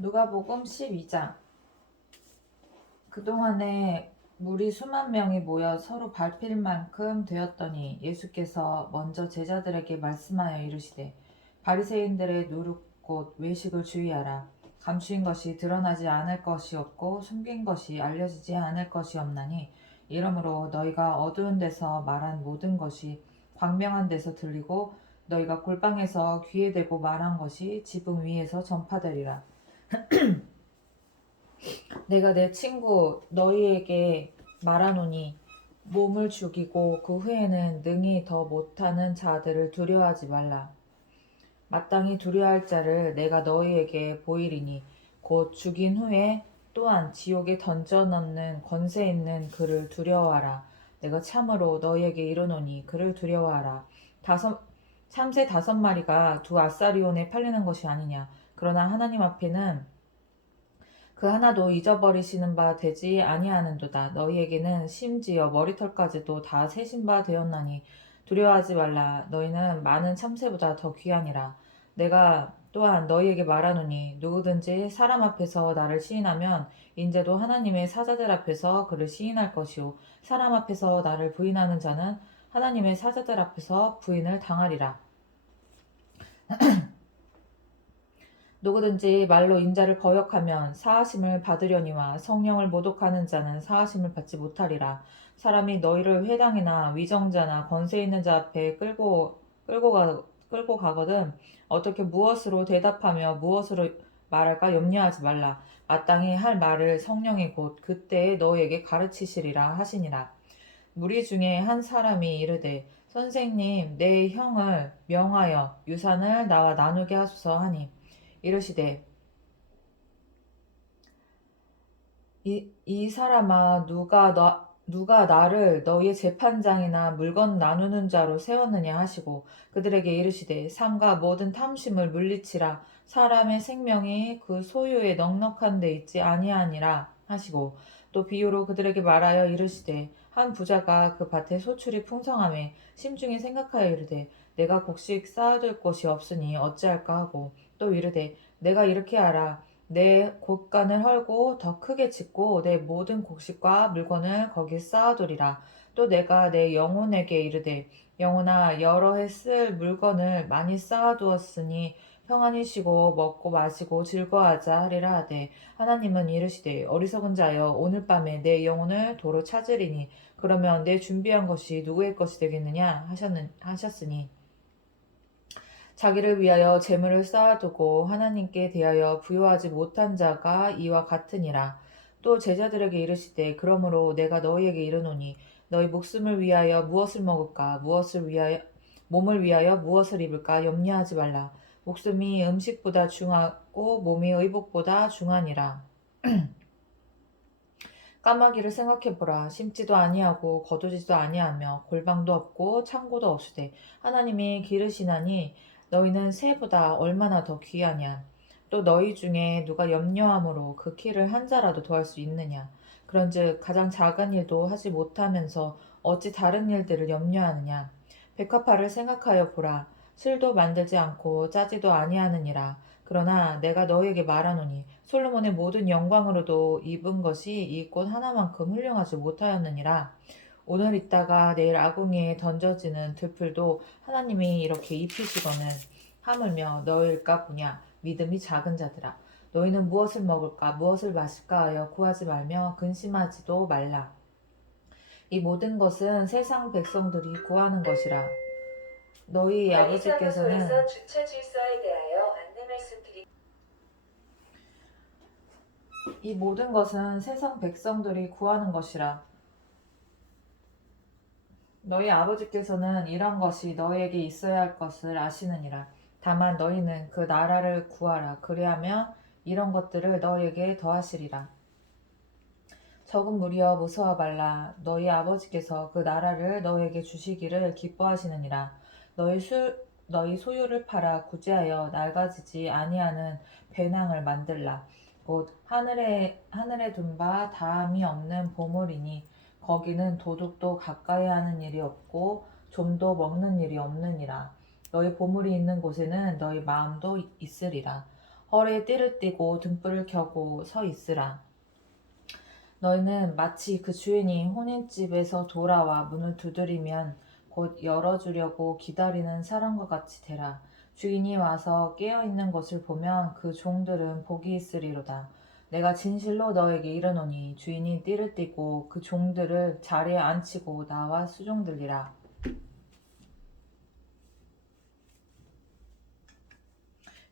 누가복음 12장. 그동안에 무리 수만 명이 모여 서로 밟힐 만큼 되었더니 예수께서 먼저 제자들에게 말씀하여 이르시되 바리새인들의 누룩곧 외식을 주의하라. 감추인 것이 드러나지 않을 것이 없고 숨긴 것이 알려지지 않을 것이 없나니 이러므로 너희가 어두운 데서 말한 모든 것이 광명한 데서 들리고 너희가 골방에서 귀에 대고 말한 것이 지붕 위에서 전파되리라. 내가 내 친구 너희에게 말하노니 몸을 죽이고 그 후에는 능히 더 못하는 자들을 두려워하지 말라. 마땅히 두려워할 자를 내가 너희에게 보이리니 곧 죽인 후에 또한 지옥에 던져 넣는 권세 있는 그를 두려워하라. 내가 참으로 너희에게 이르노니 그를 두려워하라. 참새 5마리가 두 아사리온에 팔리는 것이 아니냐. 그러나 하나님 앞에는 그 하나도 잊어버리시는 바 되지 아니하는도다. 너희에게는 심지어 머리털까지도 다 세신 바 되었나니 두려워하지 말라. 너희는 많은 참새보다 더 귀하니라. 내가 또한 너희에게 말하노니 누구든지 사람 앞에서 나를 시인하면 인제도 하나님의 사자들 앞에서 그를 시인할 것이요 사람 앞에서 나를 부인하는 자는 하나님의 사자들 앞에서 부인을 당하리라. 누구든지 말로 인자를 거역하면 사하심을 받으려니와 성령을 모독하는 자는 사하심을 받지 못하리라. 사람이 너희를 회당이나 위정자나 권세 있는 자 앞에 끌고 가거든 어떻게 무엇으로 대답하며 무엇으로 말할까 염려하지 말라. 마땅히 할 말을 성령이 곧 그때에 너희에게 가르치시리라 하시니라. 무리 중에 한 사람이 이르되 선생님 내 형을 명하여 유산을 나와 나누게 하소서 하니 이르시되 이 사람아 누가 나를 너희의 재판장이나 물건 나누는 자로 세웠느냐 하시고 그들에게 이르시되 삼가 모든 탐심을 물리치라. 사람의 생명이 그 소유에 넉넉한 데 있지 아니하니라 하시고 또 비유로 그들에게 말하여 이르시되 한 부자가 그 밭에 소출이 풍성함에 심중에 생각하여 이르되 내가 곡식 쌓아둘 곳이 없으니 어찌할까 하고 또 이르되 내가 이렇게 하라. 내 곳간을 헐고 더 크게 짓고 내 모든 곡식과 물건을 거기 쌓아두리라. 또 내가 내 영혼에게 이르되 영혼아 여러 해 쓸 물건을 많이 쌓아두었으니 평안히 쉬고 먹고 마시고 즐거워하자 하리라 하되 하나님은 이르시되 어리석은 자여 오늘 밤에 내 영혼을 도로 찾으리니 그러면 내 준비한 것이 누구의 것이 되겠느냐 하셨으니 자기를 위하여 재물을 쌓아두고 하나님께 대하여 부요하지 못한 자가 이와 같으니라. 또 제자들에게 이르시되 그러므로 내가 너희에게 이르노니 너희 목숨을 위하여 무엇을 먹을까 몸을 위하여 무엇을 입을까 염려하지 말라. 목숨이 음식보다 중하고 몸이 의복보다 중하니라. 까마귀를 생각해보라. 심지도 아니하고 거두지도 아니하며 골방도 없고 창고도 없으되 하나님이 기르시나니 너희는 새보다 얼마나 더 귀하냐. 또 너희 중에 누가 염려함으로 그 키를 한 자라도 더할 수 있느냐. 그런즉 가장 작은 일도 하지 못하면서 어찌 다른 일들을 염려하느냐. 백합화를 생각하여 보라. 실도 만들지 않고 짜지도 아니하느니라. 그러나 내가 너희에게 말하노니 솔로몬의 모든 영광으로도 입은 것이 이 꽃 하나만큼 훌륭하지 못하였느니라. 오늘 있다가 내일 아궁이에 던져지는 들풀도 하나님이 이렇게 입히시거늘 하물며 너희일까 보냐. 믿음이 작은 자들아. 너희는 무엇을 먹을까 무엇을 마실까 하여 구하지 말며 근심하지도 말라. 이 모든 것은 세상 백성들이 구하는 것이라. 너희 아버지께서는 주차 질서에 대하여 안내 말씀드리 이 모든 것은 세상 백성들이 구하는 것이라. 너희 아버지께서는 이런 것이 너희에게 있어야 할 것을 아시느니라. 다만 너희는 그 나라를 구하라. 그리하면 이런 것들을 너희에게 더하시리라. 적은 무리여 무서워 말라. 너희 아버지께서 그 나라를 너희에게 주시기를 기뻐하시느니라. 너희 소유를 팔아 구제하여 낡아지지 아니하는 배낭을 만들라. 곧 하늘에 둔 바 다함이 없는 보물이니 거기는 도둑도 가까이 하는 일이 없고 좀도 먹는 일이 없느니라. 너희 보물이 있는 곳에는 너희 마음도 있으리라. 허리에 띠를 띠고 등불을 켜고 서 있으라. 너희는 마치 그 주인이 혼인집에서 돌아와 문을 두드리면 곧 열어주려고 기다리는 사람과 같이 되라. 주인이 와서 깨어있는 것을 보면 그 종들은 복이 있으리로다. 내가 진실로 너에게 이르노니 주인이 띠를 띠고 그 종들을 자리에 앉히고 나와 수종들리라.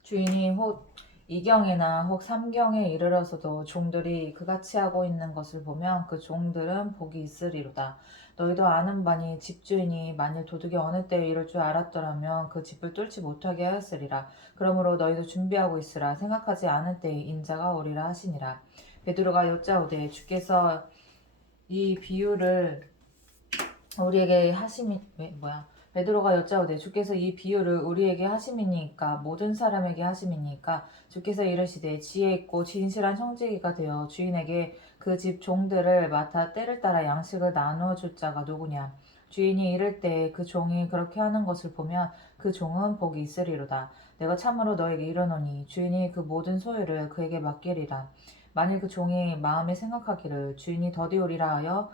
주인이 혹 이경에나 혹 삼경에 이르러서도 종들이 그같이 하고 있는 것을 보면 그 종들은 복이 있으리로다. 너희도 아는 바니 집주인이 만일 도둑이 어느 때에 이를 줄 알았더라면 그 집을 뚫지 못하게 하였으리라. 그러므로 너희도 준비하고 있으라. 생각하지 않은 때에 인자가 오리라 하시니라. 베드로가 여짜오되 주께서 이 비유를 우리에게 하심이 베드로가 여짜오되 주께서 이 비유를 우리에게 하심이니까 모든 사람에게 하심이니까 주께서 이르시되 지혜 있고 진실한 형제기가 되어 주인에게 그 집 종들을 맡아 때를 따라 양식을 나누어 줄 자가 누구냐. 주인이 이를 때 그 종이 그렇게 하는 것을 보면 그 종은 복이 있으리로다. 내가 참으로 너에게 이르노니 주인이 그 모든 소유를 그에게 맡기리라. 만일 그 종이 마음에 생각하기를 주인이 더디오리라 하여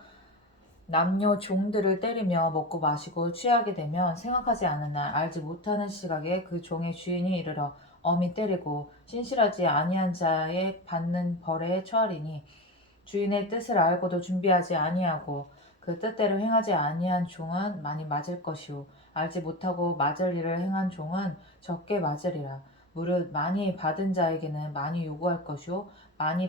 남녀 종들을 때리며 먹고 마시고 취하게 되면 생각하지 않은 날 알지 못하는 시각에 그 종의 주인이 이르러 엄히 때리고 신실하지 아니한 자의 받는 벌에 처하리니 주인의 뜻을 알고도 준비하지 아니하고 그 뜻대로 행하지 아니한 종은 많이 맞을 것이요 알지 못하고 맞을 일을 행한 종은 적게 맞으리라. 무릇 많이 받은 자에게는 많이 요구할 것이요 많이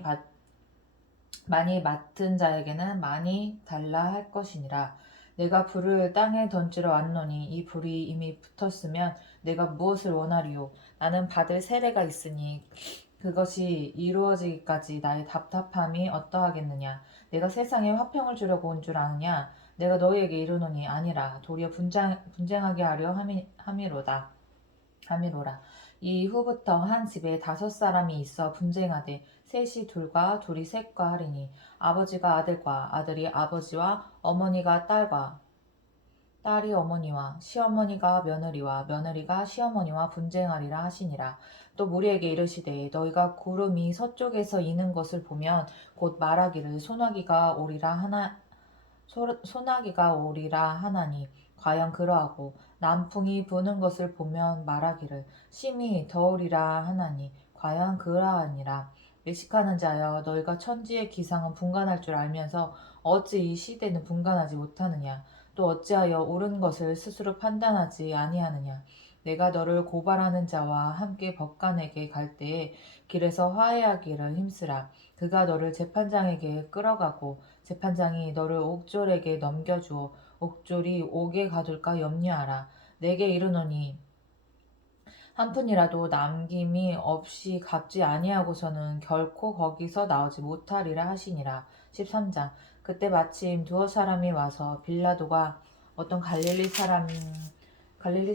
맡은 자에게는 많이 달라 할 것이니라. 내가 불을 땅에 던지러 왔노니 이 불이 이미 붙었으면 내가 무엇을 원하리요. 나는 받을 세례가 있으니 그것이 이루어지기까지 나의 답답함이 어떠하겠느냐. 내가 세상에 화평을 주려고 온 줄 아느냐. 내가 너희에게 이르노니 아니라 도리어 분쟁하게 하려 함이로라. 이후부터 한 집에 5사람이 있어 분쟁하되 셋이 둘과 둘이 셋과 하리니 아버지가 아들과 아들이 아버지와 어머니가 딸과 딸이 어머니와 시어머니가 며느리와 며느리가 시어머니와 분쟁하리라 하시니라. 또 무리에게 이르시되 너희가 구름이 서쪽에서 이는 것을 보면 곧 말하기를 소나기가 오리라 하나니 과연 그러하고 남풍이 부는 것을 보면 말하기를 심히 더우리라 하나니 과연 그러하니라. 예식하는 자여 너희가 천지의 기상은 분간할 줄 알면서 어찌 이 시대는 분간하지 못하느냐. 또 어찌하여 옳은 것을 스스로 판단하지 아니하느냐. 내가 너를 고발하는 자와 함께 법관에게 갈 때에 길에서 화해하기를 힘쓰라. 그가 너를 재판장에게 끌어가고 재판장이 너를 옥졸에게 넘겨주어 옥졸이 옥에 가둘까 염려하라. 내게 이르노니 한 푼이라도 남김이 없이 갚지 아니하고서는 결코 거기서 나오지 못하리라 하시니라. 13장. 그때 마침 두어 사람이 와서 빌라도가 어떤 갈릴리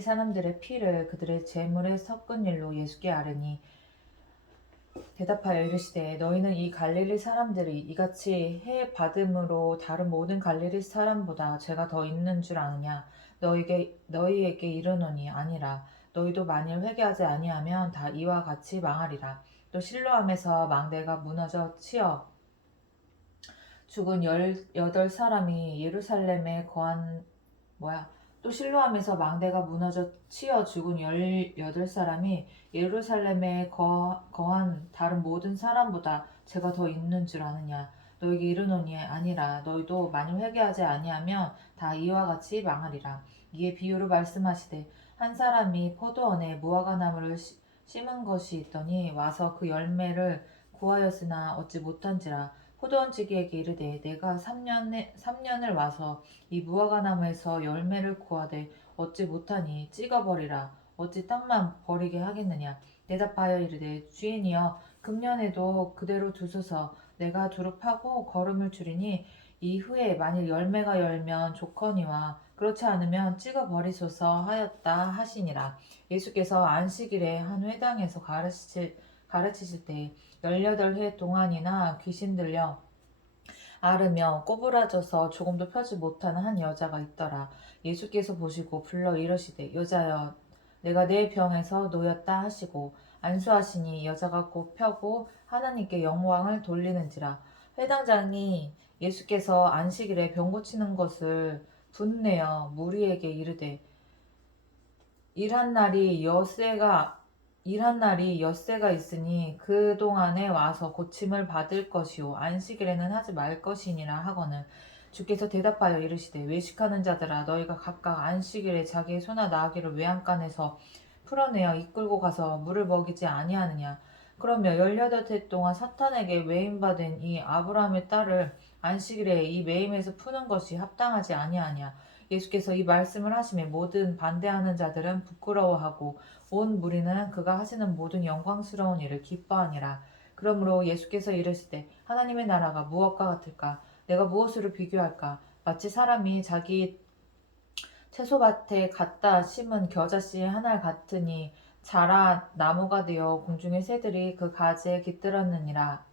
사람들의 피를 그들의 제물에 섞은 일로 예수께 아뢰니 대답하여 이르시되 너희는 이 갈릴리 사람들이 이같이 해 받음으로 다른 모든 갈릴리 사람보다 죄가 더 있는 줄 아느냐. 너희에게 이르노니 아니라. 너희도 만일 회개하지 아니하면 다 이와 같이 망하리라. 또 실로암에서 망대가 무너져 치어 죽은 18사람이 예루살렘에 또 실로암에서 망대가 무너져 치어 죽은 18사람이 예루살렘에 거한 다른 모든 사람보다 죄가 더 있는 줄 아느냐. 너에게 이르노니 아니라. 너희도 만일 회개하지 아니하면 다 이와 같이 망하리라. 이에 비유로 말씀하시되 한 사람이 포도원에 무화과나무를 심은 것이 있더니 와서 그 열매를 구하였으나 얻지 못한지라. 포도원지기에게 이르되 내가 3년을 와서 이 무화과나무에서 열매를 구하되 얻지 못하니 찍어버리라. 어찌 땅만 버리게 하겠느냐. 대답하여 이르되 주인이여 금년에도 그대로 두소서. 내가 두루 파고 거름을 줄이니 이후에 만일 열매가 열면 좋거니와 그렇지 않으면 찍어버리소서 하였다 하시니라. 예수께서 안식일에 한 회당에서 가르치실 때 18해 동안이나 귀신 들려 앓으며 꼬부라져서 조금도 펴지 못하는 한 여자가 있더라. 예수께서 보시고 불러 이르시되 여자여 내가 내 병에서 놓였다 하시고 안수하시니 여자가 곧 펴고 하나님께 영광을 돌리는지라. 회당장이 예수께서 안식일에 병 고치는 것을 분내어 무리에게 이르되 일한 날이 엿새가 있으니 그 동안에 와서 고침을 받을 것이요 안식일에는 하지 말 것이니라 하거늘 주께서 대답하여 이르시되 외식하는 자들아 너희가 각각 안식일에 자기의 소나 나귀를 외양간에서 풀어내어 이끌고 가서 물을 먹이지 아니하느냐. 그러며 18해 동안 사탄에게 매임받은 이 아브라함의 딸을 안식일에 이 매임에서 푸는 것이 합당하지 아니하냐. 예수께서 이 말씀을 하시매 모든 반대하는 자들은 부끄러워하고 온 무리는 그가 하시는 모든 영광스러운 일을 기뻐하니라. 그러므로 예수께서 이르시되 하나님의 나라가 무엇과 같을까? 내가 무엇으로 비교할까? 마치 사람이 자기 채소밭에 갖다 심은 겨자씨 하나 같으니 자라 나무가 되어 공중의 새들이 그 가지에 깃들었느니라.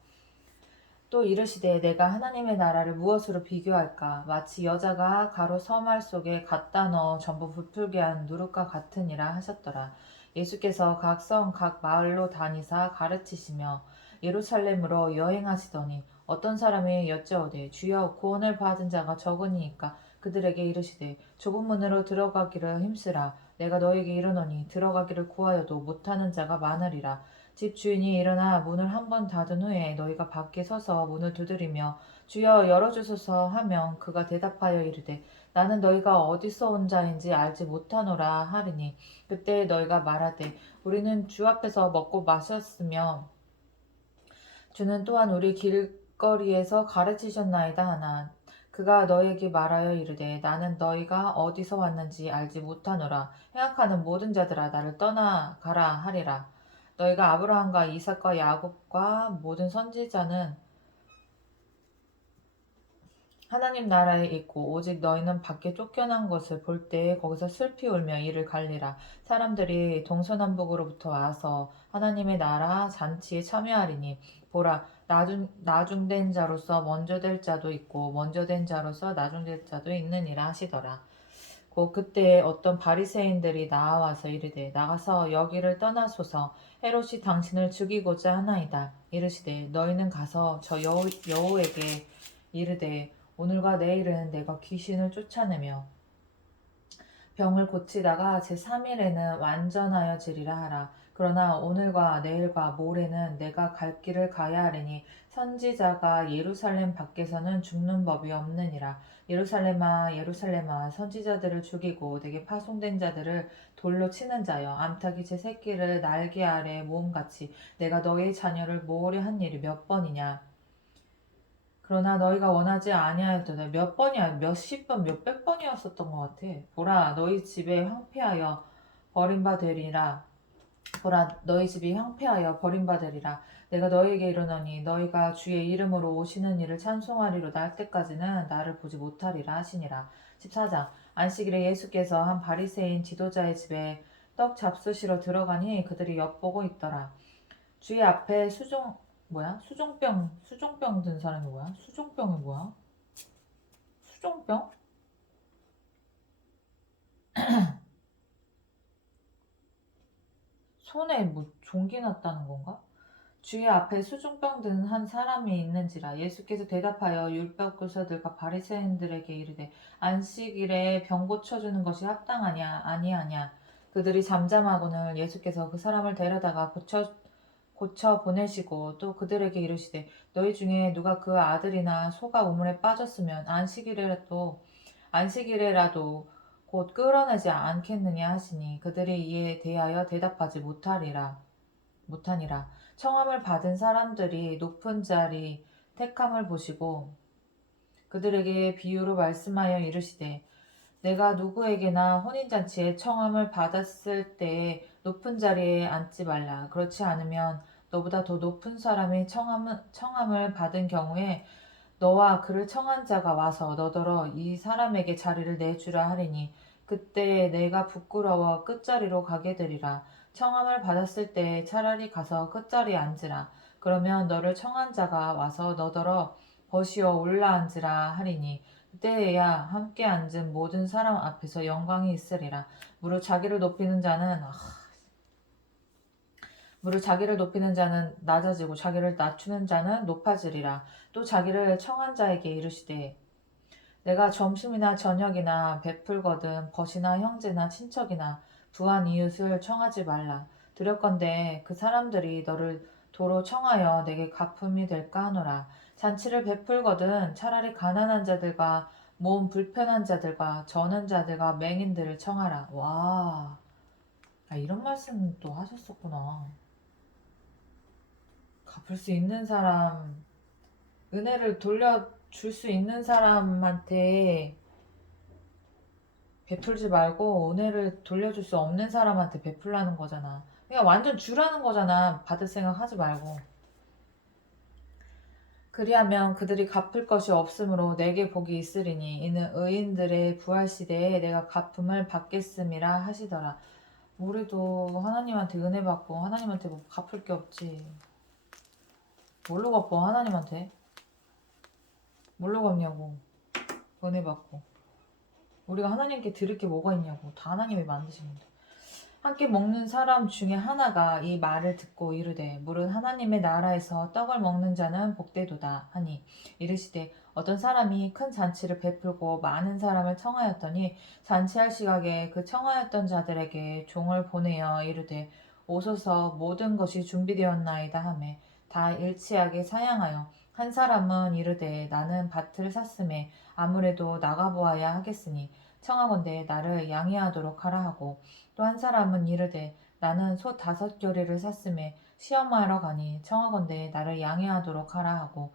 또 이르시되 내가 하나님의 나라를 무엇으로 비교할까? 마치 여자가 가로 서말 속에 갖다 넣어 전부 부풀게 한 누룩과 같으니라 하셨더라. 예수께서 각 성 각 마을로 다니사 가르치시며 예루살렘으로 여행하시더니 어떤 사람이 여짜오되 주여 구원을 받은 자가 적으니까 그들에게 이르시되 좁은 문으로 들어가기를 힘쓰라. 내가 너에게 이르노니 들어가기를 구하여도 못하는 자가 많으리라. 집 주인이 일어나 문을 한 번 닫은 후에 너희가 밖에 서서 문을 두드리며 주여 열어주소서 하면 그가 대답하여 이르되 나는 너희가 어디서 온 자인지 알지 못하노라 하리니 그때 너희가 말하되 우리는 주 앞에서 먹고 마셨으며 주는 또한 우리 길거리에서 가르치셨나이다 하나 그가 너희에게 말하여 이르되 나는 너희가 어디서 왔는지 알지 못하노라. 행악하는 모든 자들아 나를 떠나가라 하리라. 너희가 아브라함과 이삭과 야곱과 모든 선지자는 하나님 나라에 있고 오직 너희는 밖에 쫓겨난 것을 볼 때에 거기서 슬피 울며 이를 갈리라. 사람들이 동서남북으로부터 와서 하나님의 나라 잔치에 참여하리니 보라 나중된 자로서 먼저 될 자도 있고 먼저 된 자로서 나중될 자도 있느니라 하시더라. 곧 그때 어떤 바리새인들이 나와서 이르되 나가서 여기를 떠나소서 헤롯이 당신을 죽이고자 하나이다. 이르시되 너희는 가서 저 여호에게 이르되 오늘과 내일은 내가 귀신을 쫓아내며 병을 고치다가 제3일에는 완전하여지리라 하라. 그러나 오늘과 내일과 모레는 내가 갈 길을 가야 하리니 선지자가 예루살렘 밖에서는 죽는 법이 없느니라. 예루살렘아 예루살렘아 선지자들을 죽이고 내게 파송된 자들을 돌로 치는 자여 암탉이 제 새끼를 날개 아래 모음같이 내가 너희 자녀를 모으려 한 일이 몇 번이냐. 그러나 너희가 원하지 아니하였도다. 몇 번이야, 몇십 번, 몇백 번이었었던 것 같아. 보라, 너희 집에 황폐하여 버림받으리라. 보라, 너희 집이 황폐하여 버림받으리라. 내가 너희에게 이르노니 너희가 주의 이름으로 오시는 이를 찬송하리로다 할 때까지는 나를 보지 못하리라 하시니라. 14장 안식일에 예수께서 한 바리새인 지도자의 집에 떡 잡수시러 들어가니 그들이 엿보고 있더라. 주의 앞에 수종병 든 사람이 뭐야? 수종병이 뭐야? 수종병? 손에 뭐 종기 났다는 건가? 주의 앞에 수종병 든 한 사람이 있는지라 예수께서 대답하여 율법 교사들과 바리새인들에게 이르되 안식일에 병 고쳐주는 것이 합당하냐 아니하냐. 그들이 잠잠하고는 예수께서 그 사람을 데려다가 고쳐 보내시고 또 그들에게 이르시되 너희 중에 누가 그 아들이나 소가 우물에 빠졌으면 안식일에라도 곧 끌어내지 않겠느냐 하시니 그들이 이에 대하여 대답하지 못하니라. 청함을 받은 사람들이 높은 자리 택함을 보시고 그들에게 비유로 말씀하여 이르시되 내가 누구에게나 혼인잔치에 청함을 받았을 때에 높은 자리에 앉지 말라. 그렇지 않으면 너보다 더 높은 사람이 청함을 받은 경우에 너와 그를 청한 자가 와서 너더러 이 사람에게 자리를 내주라 하리니 그때 내가 부끄러워 끝자리로 가게 되리라. 청함을 받았을 때 차라리 가서 끝자리에 앉으라. 그러면 너를 청한 자가 와서 너더러 버시어 올라앉으라 하리니 그때에야 함께 앉은 모든 사람 앞에서 영광이 있으리라. 무릇 자기를 높이는 자는 무릇 자기를 높이는 자는 낮아지고 자기를 낮추는 자는 높아지리라. 또 자기를 청한 자에게 이르시되 내가 점심이나 저녁이나 베풀거든 벗이나 형제나 친척이나 부한 이웃을 청하지 말라. 두렵건대 그 사람들이 너를 도로 청하여 내게 갚음이 될까 하노라. 잔치를 베풀거든 차라리 가난한 자들과 몸 불편한 자들과 저는 자들과 맹인들을 청하라. 와, 이런 말씀 또 하셨었구나. 갚을 수 있는 사람, 은혜를 돌려줄 수 있는 사람한테 베풀지 말고 은혜를 돌려줄 수 없는 사람한테 베풀라는 거잖아. 그냥 완전 주라는 거잖아. 받을 생각 하지 말고. 그리하면 그들이 갚을 것이 없으므로 내게 복이 있으리니 이는 의인들의 부활 시대에 내가 갚음을 받겠음이라 하시더라. 우리도 하나님한테 은혜 받고 하나님한테 뭐 갚을 게 없지. 뭘로 갚어 하나님한테? 뭘로 갚냐고. 은혜 받고. 우리가 하나님께 드릴 게 뭐가 있냐고. 다 하나님이 만드신 건데. 함께 먹는 사람 중에 하나가 이 말을 듣고 이르되 무릇 하나님의 나라에서 떡을 먹는 자는 복되도다 하니 이르시되 어떤 사람이 큰 잔치를 베풀고 많은 사람을 청하였더니 잔치할 시각에 그 청하였던 자들에게 종을 보내어 이르되 오소서 모든 것이 준비되었나이다 하매 다 일치하게 사양하여 한 사람은 이르되 나는 밭을 샀음에 아무래도 나가보아야 하겠으니 청하건대 나를 양해하도록 하라 하고 또 한 사람은 이르되 나는 소 5겨레를 샀음에 시험하러 가니 청하건대 나를 양해하도록 하라 하고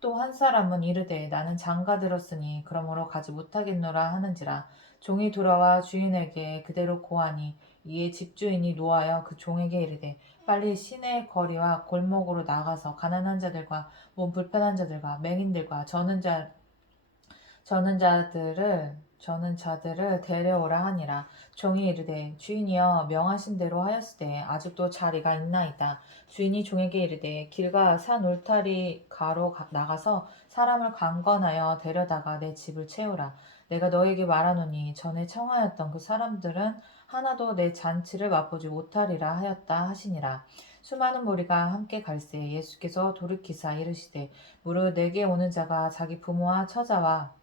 또 한 사람은 이르되 나는 장가 들었으니 그러므로 가지 못하겠노라 하는지라 종이 돌아와 주인에게 그대로 고하니 이에 집주인이 노하여 그 종에게 이르되 빨리 시내 거리와 골목으로 나가서 가난한 자들과 몸 불편한 자들과 맹인들과 저는 자들을 데려오라 하니라. 종이 이르되 주인이여 명하신 대로 하였으되 아직도 자리가 있나이다. 주인이 종에게 이르되 길과 산 울타리 가로 나가서 사람을 강권하여 데려다가 내 집을 채우라. 내가 너에게 말하노니 전에 청하였던 그 사람들은 하나도 내 잔치를 맛보지 못하리라 하였다 하시니라. 수많은 무리가 함께 갈새 예수께서 돌이키사 이르시되 무릇 내게 오는 자가 자기 부모와 처자와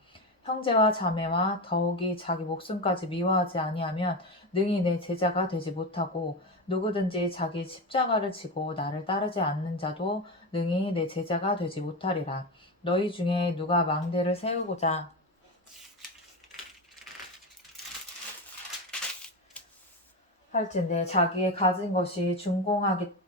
형제와 자매와 더욱이 자기 목숨까지 미워하지 아니하면 능히 내 제자가 되지 못하고 누구든지 자기 십자가를 지고 나를 따르지 않는 자도 능히 내 제자가 되지 못하리라. 너희 중에 누가 망대를 세우고자 할진대 자기의 가진 것이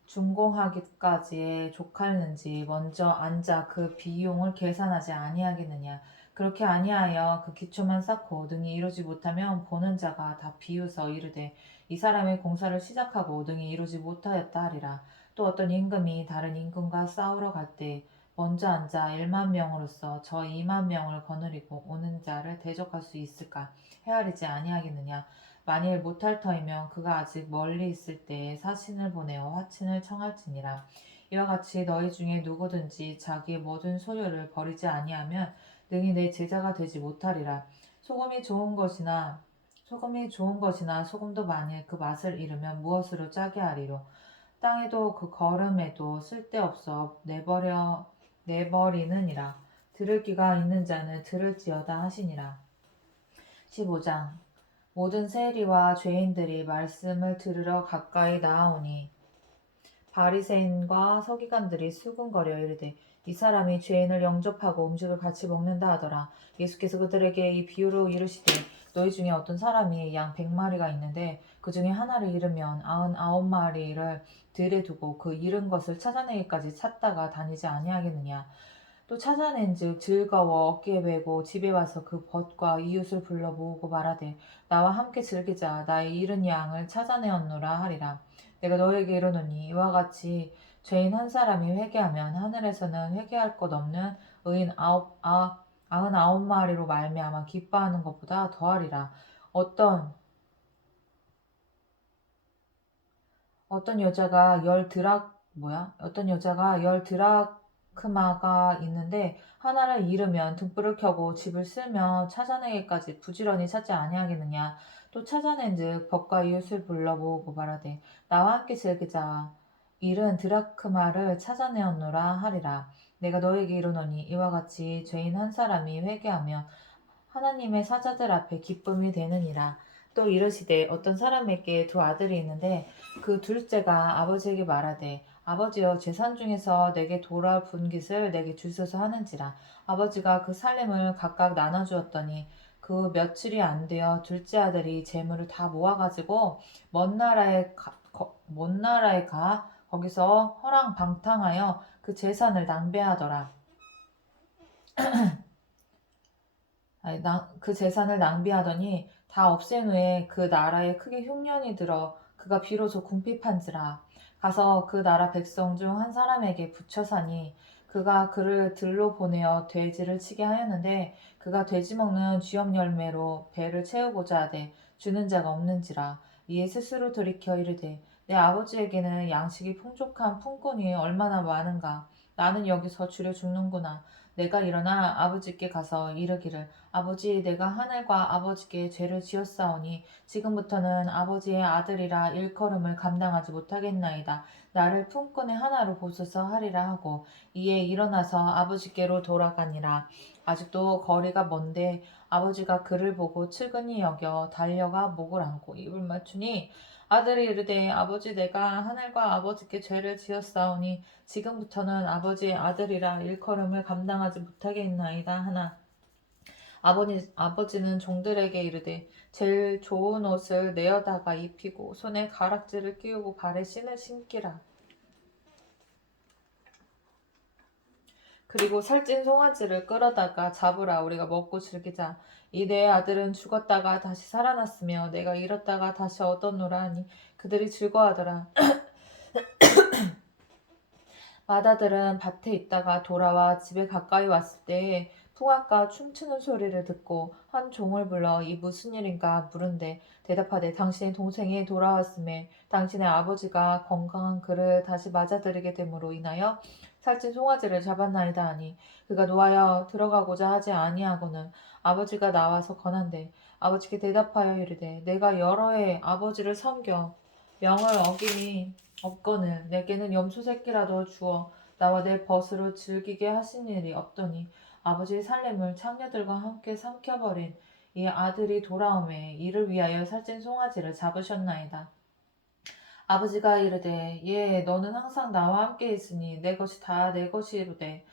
준공하기까지에 족할는지 먼저 앉아 그 비용을 계산하지 아니하겠느냐. 그렇게 아니하여 그 기초만 쌓고 능히 이루지 못하면 보는 자가 다 비웃어 이르되 이 사람의 공사를 시작하고 능히 이루지 못하였다 하리라. 또 어떤 임금이 다른 임금과 싸우러 갈 때 먼저 앉아 1만 명으로서 저 2만 명을 거느리고 오는 자를 대적할 수 있을까 헤아리지 아니하겠느냐. 만일 못할 터이면 그가 아직 멀리 있을 때에 사신을 보내어 화친을 청할지니라. 이와 같이 너희 중에 누구든지 자기의 모든 소유를 버리지 아니하면 능히 내 제자가 되지 못하리라. 소금이 좋은 것이나 소금도 만일 그 맛을 잃으면 무엇으로 짜게 하리요. 땅에도 그 거름에도 쓸데없어 내버리느니라. 들을 귀가 있는 자는 들을지어다 하시니라. 15장 모든 세리와 죄인들이 말씀을 들으러 가까이 나아오니 바리새인과 서기관들이 수군거려 이르되 이 사람이 죄인을 영접하고 음식을 같이 먹는다 하더라. 예수께서 그들에게 이 비유로 이르시되 너희 중에 어떤 사람이 양 100마리가 있는데 그 중에 하나를 잃으면 99마리를 들에 두고 그 잃은 것을 찾아내기까지 찾다가 다니지 아니하겠느냐. 또 찾아낸즉 즐거워 어깨에 메고 집에 와서 그 벗과 이웃을 불러 모으고 말하되 나와 함께 즐기자 나의 잃은 양을 찾아내었노라 하리라. 내가 너에게 이르노니 이와 같이 죄인 한 사람이 회개하면 하늘에서는 회개할 것 없는 의인 99마리로 말미암아 기뻐하는 것보다 더하리라. 어떤 여자가 어떤 여자가 10드라크마가 있는데 하나를 잃으면 등불을 켜고 집을 쓸며 찾아내기까지 부지런히 찾지 아니하겠느냐. 또 찾아낸즉 벗과 이웃을 불러 모으고 말하되 나와 함께 즐기자 일은 드라크마를 찾아내었노라 하리라. 내가 너에게 이르노니 이와 같이 죄인 한 사람이 회개하며 하나님의 사자들 앞에 기쁨이 되느니라. 또 이르시되 어떤 사람에게 두 아들이 있는데 그 둘째가 아버지에게 말하되 아버지여 재산 중에서 내게 돌아올 분깃을 내게 주소서 하는지라. 아버지가 그 살림을 각각 나눠주었더니 그 며칠이 안 되어 둘째 아들이 재물을 다 모아가지고 먼 나라에 가 거기서 허랑방탕하여 그 재산을 낭비하더라. 그 재산을 낭비하더니 다 없앤 후에 그 나라에 크게 흉년이 들어 그가 비로소 궁핍한지라. 가서 그 나라 백성 중 한 사람에게 붙여 사니 그가 그를 들로 보내어 돼지를 치게 하였는데 그가 돼지 먹는 쥐업 열매로 배를 채우고자 하되 주는 자가 없는지라. 이에 스스로 돌이켜 이르되 내 아버지에게는 양식이 풍족한 품꾼이 얼마나 많은가. 나는 여기서 주려 죽는구나. 내가 일어나 아버지께 가서 이르기를 아버지 내가 하늘과 아버지께 죄를 지었사오니 지금부터는 아버지의 아들이라 일컬음을 감당하지 못하겠나이다. 나를 품꾼의 하나로 보소서 하리라 하고 이에 일어나서 아버지께로 돌아가니라. 아직도 거리가 먼데 아버지가 그를 보고 측은히 여겨 달려가 목을 안고 입을 맞추니 아들이 이르되 아버지 내가 하늘과 아버지께 죄를 지었사오니 지금부터는 아버지의 아들이라 일컬음을 감당하지 못하겠나이다 하나 아버지는 종들에게 이르되 제일 좋은 옷을 내어다가 입히고 손에 가락지를 끼우고 발에 신을 신기라. 그리고 살찐 송아지를 끌어다가 잡으라. 우리가 먹고 즐기자. 이 내 아들은 죽었다가 다시 살아났으며 내가 잃었다가 다시 얻었노라 하니 그들이 즐거워하더라. 맏아들은 밭에 있다가 돌아와 집에 가까이 왔을 때에 풍악과 춤추는 소리를 듣고 한 종을 불러 이 무슨 일인가 물은데 대답하되 당신의 동생이 돌아왔음에 당신의 아버지가 건강한 그를 다시 맞아들이게 됨으로 인하여 살찐 송아지를 잡았나이다 하니 그가 노하여 들어가고자 하지 아니하고는 아버지가 나와서 권한대 아버지께 대답하여 이르되 내가 여러 해 아버지를 섬겨 명을 어김이 없거늘 내게는 염소 새끼라도 주어 나와 내 벗으로 즐기게 하신 일이 없더니 아버지의 살림을 창녀들과 함께 삼켜버린 이 아들이 돌아오매 이를 위하여 살찐 송아지를 잡으셨나이다. 아버지가 이르되 예 너는 항상 나와 함께 있으니 내 것이 다 내 것이로되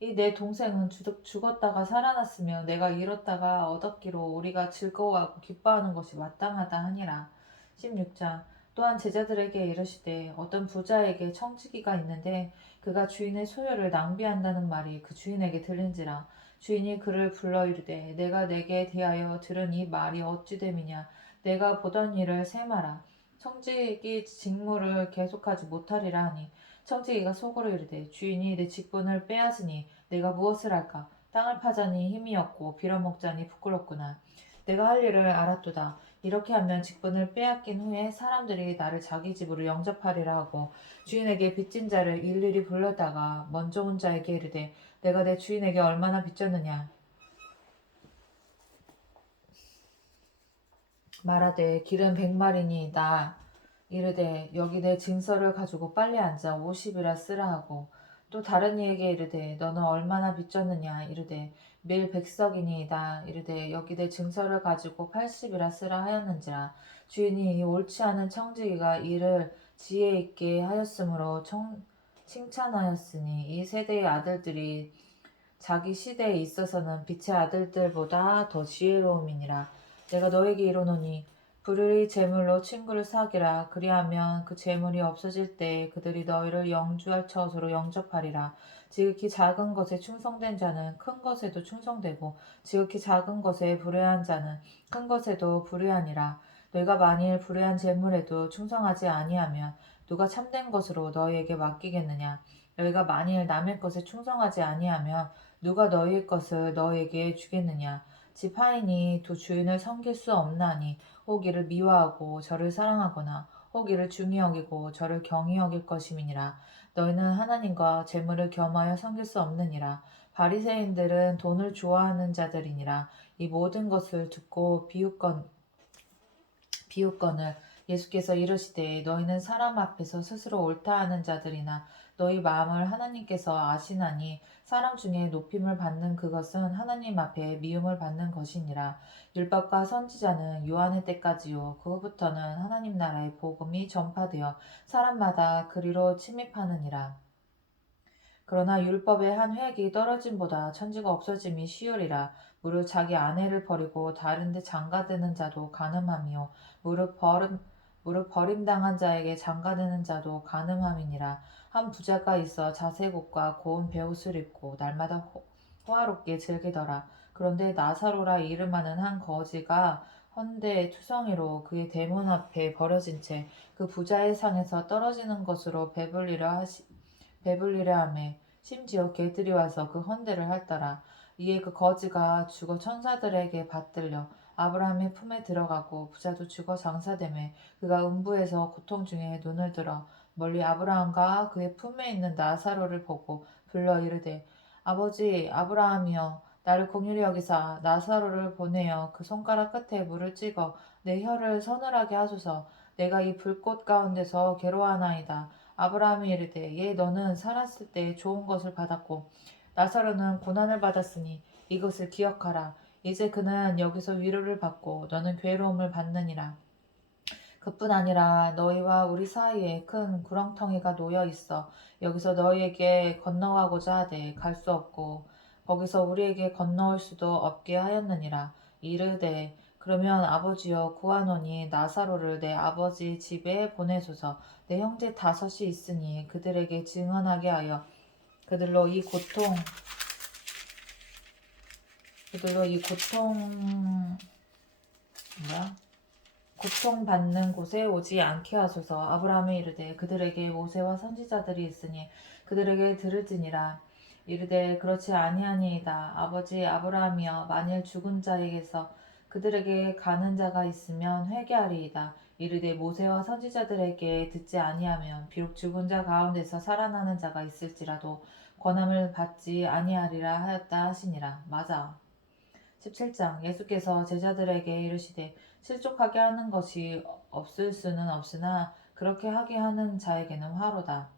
이 내 동생은 죽었다가 살아났으며 내가 잃었다가 얻었기로 우리가 즐거워하고 기뻐하는 것이 마땅하다 하니라. 16장 또한 제자들에게 이르시되 어떤 부자에게 청지기가 있는데 그가 주인의 소유를 낭비한다는 말이 그 주인에게 들린지라. 주인이 그를 불러 이르되 내가 내게 대하여 들은 이 말이 어찌 됨이냐. 내가 보던 일을 세마라. 청지기 직무를 계속하지 못하리라 하니 청지기가 속으로 이르되 주인이 내 직분을 빼앗으니 내가 무엇을 할까? 땅을 파자니 힘이 없고 빌어먹자니 부끄럽구나. 내가 할 일을 알았도다. 이렇게 하면 직분을 빼앗긴 후에 사람들이 나를 자기 집으로 영접하리라 하고 주인에게 빚진 자를 일일이 불러다가 먼저 온 자에게 이르되 내가 내 주인에게 얼마나 빚졌느냐 말하되 길은 100마리니이다. 이르되 여기 내 증서를 가지고 빨리 앉아 50이라 쓰라 하고 또 다른 이에게 이르되 너는 얼마나 빚졌느냐 이르되 밀 100석이니이다. 이르되 여기 내 증서를 가지고 80이라 쓰라 하였는지라. 주인이 이 옳지 않은 청지기가 이를 지혜 있게 하였으므로 칭찬하였으니 이 세대의 아들들이 자기 시대에 있어서는 빛의 아들들보다 더 지혜로움이니라. 내가 너에게 이르노니 불의의 재물로 친구를 사귀라. 그리하면 그 재물이 없어질 때 그들이 너희를 영주할 처소로 영접하리라. 지극히 작은 것에 충성된 자는 큰 것에도 충성되고 지극히 작은 것에 불의한 자는 큰 것에도 불의하니라. 너희가 만일 불의한 재물에도 충성하지 아니하면 누가 참된 것으로 너희에게 맡기겠느냐. 너희가 만일 남의 것에 충성하지 아니하면 누가 너희의 것을 너희에게 주겠느냐. 집 하인이 두 주인을 섬길 수 없나니 혹 이를 미워하고 저를 사랑하거나 혹 이를 중히 여기고 저를 경히 여길 것임이니라. 너희는 하나님과 재물을 겸하여 섬길 수 없느니라. 바리새인들은 돈을 좋아하는 자들이니라. 이 모든 것을 듣고 비웃건을 예수께서 이르시되 너희는 사람 앞에서 스스로 옳다 하는 자들이나 너희 마음을 하나님께서 아시나니 사람 중에 높임을 받는 그것은 하나님 앞에 미움을 받는 것이니라. 율법과 선지자는 요한의 때까지요 그 후부터는 하나님 나라의 복음이 전파되어 사람마다 그리로 침입하느니라. 그러나 율법의 한 획이 떨어짐보다 천지가 없어짐이 쉬우리라. 무릇 자기 아내를 버리고 다른 데 장가드는 자도 간음함이요 무릇 버림당한 자에게 장가드는 자도 간음함이니라. 한 부자가 있어 자색옷과 고운 베옷을 입고 날마다 호화롭게 즐기더라. 그런데 나사로라 이름하는 한 거지가 헌데 투성이로 그의 대문 앞에 버려진 채 그 부자의 상에서 떨어지는 것으로 배불리려 하매 심지어 개들이 와서 그 헌대를 핥더라. 이에 그 거지가 죽어 천사들에게 받들려 아브라함의 품에 들어가고 부자도 죽어 장사되매 그가 음부에서 고통 중에 눈을 들어 멀리 아브라함과 그의 품에 있는 나사로를 보고 불러 이르되 아버지 아브라함이여 나를 긍휼히 여기사 나사로를 보내어 그 손가락 끝에 물을 찍어 내 혀를 서늘하게 하소서. 내가 이 불꽃 가운데서 괴로워하나이다. 아브라함이 이르되 예 너는 살았을 때 좋은 것을 받았고 나사로는 고난을 받았으니 이것을 기억하라. 이제 그는 여기서 위로를 받고 너는 괴로움을 받느니라. 그뿐 아니라 너희와 우리 사이에 큰 구렁텅이가 놓여 있어 여기서 너희에게 건너가고자 하되 갈 수 없고 거기서 우리에게 건너올 수도 없게 하였느니라. 이르되 그러면 아버지여 구하노니 나사로를 내 아버지 집에 보내소서. 내 형제 다섯이 있으니 그들에게 증언하게 하여 그들로 이 고통받는 곳에 오지 않게 하소서. 아브라함이 이르되 그들에게 모세와 선지자들이 있으니 그들에게 들을지니라. 이르되 그렇지 아니하니이다. 아버지 아브라함이여 만일 죽은 자에게서 그들에게 가는 자가 있으면 회개하리이다. 이르되 모세와 선지자들에게 듣지 아니하면 비록 죽은 자 가운데서 살아나는 자가 있을지라도 권함을 받지 아니하리라 하였다 하시니라. 맞아. 17장 예수께서 제자들에게 이르시되 실족하게 하는 것이 없을 수는 없으나 그렇게 하게 하는 자에게는 화로다.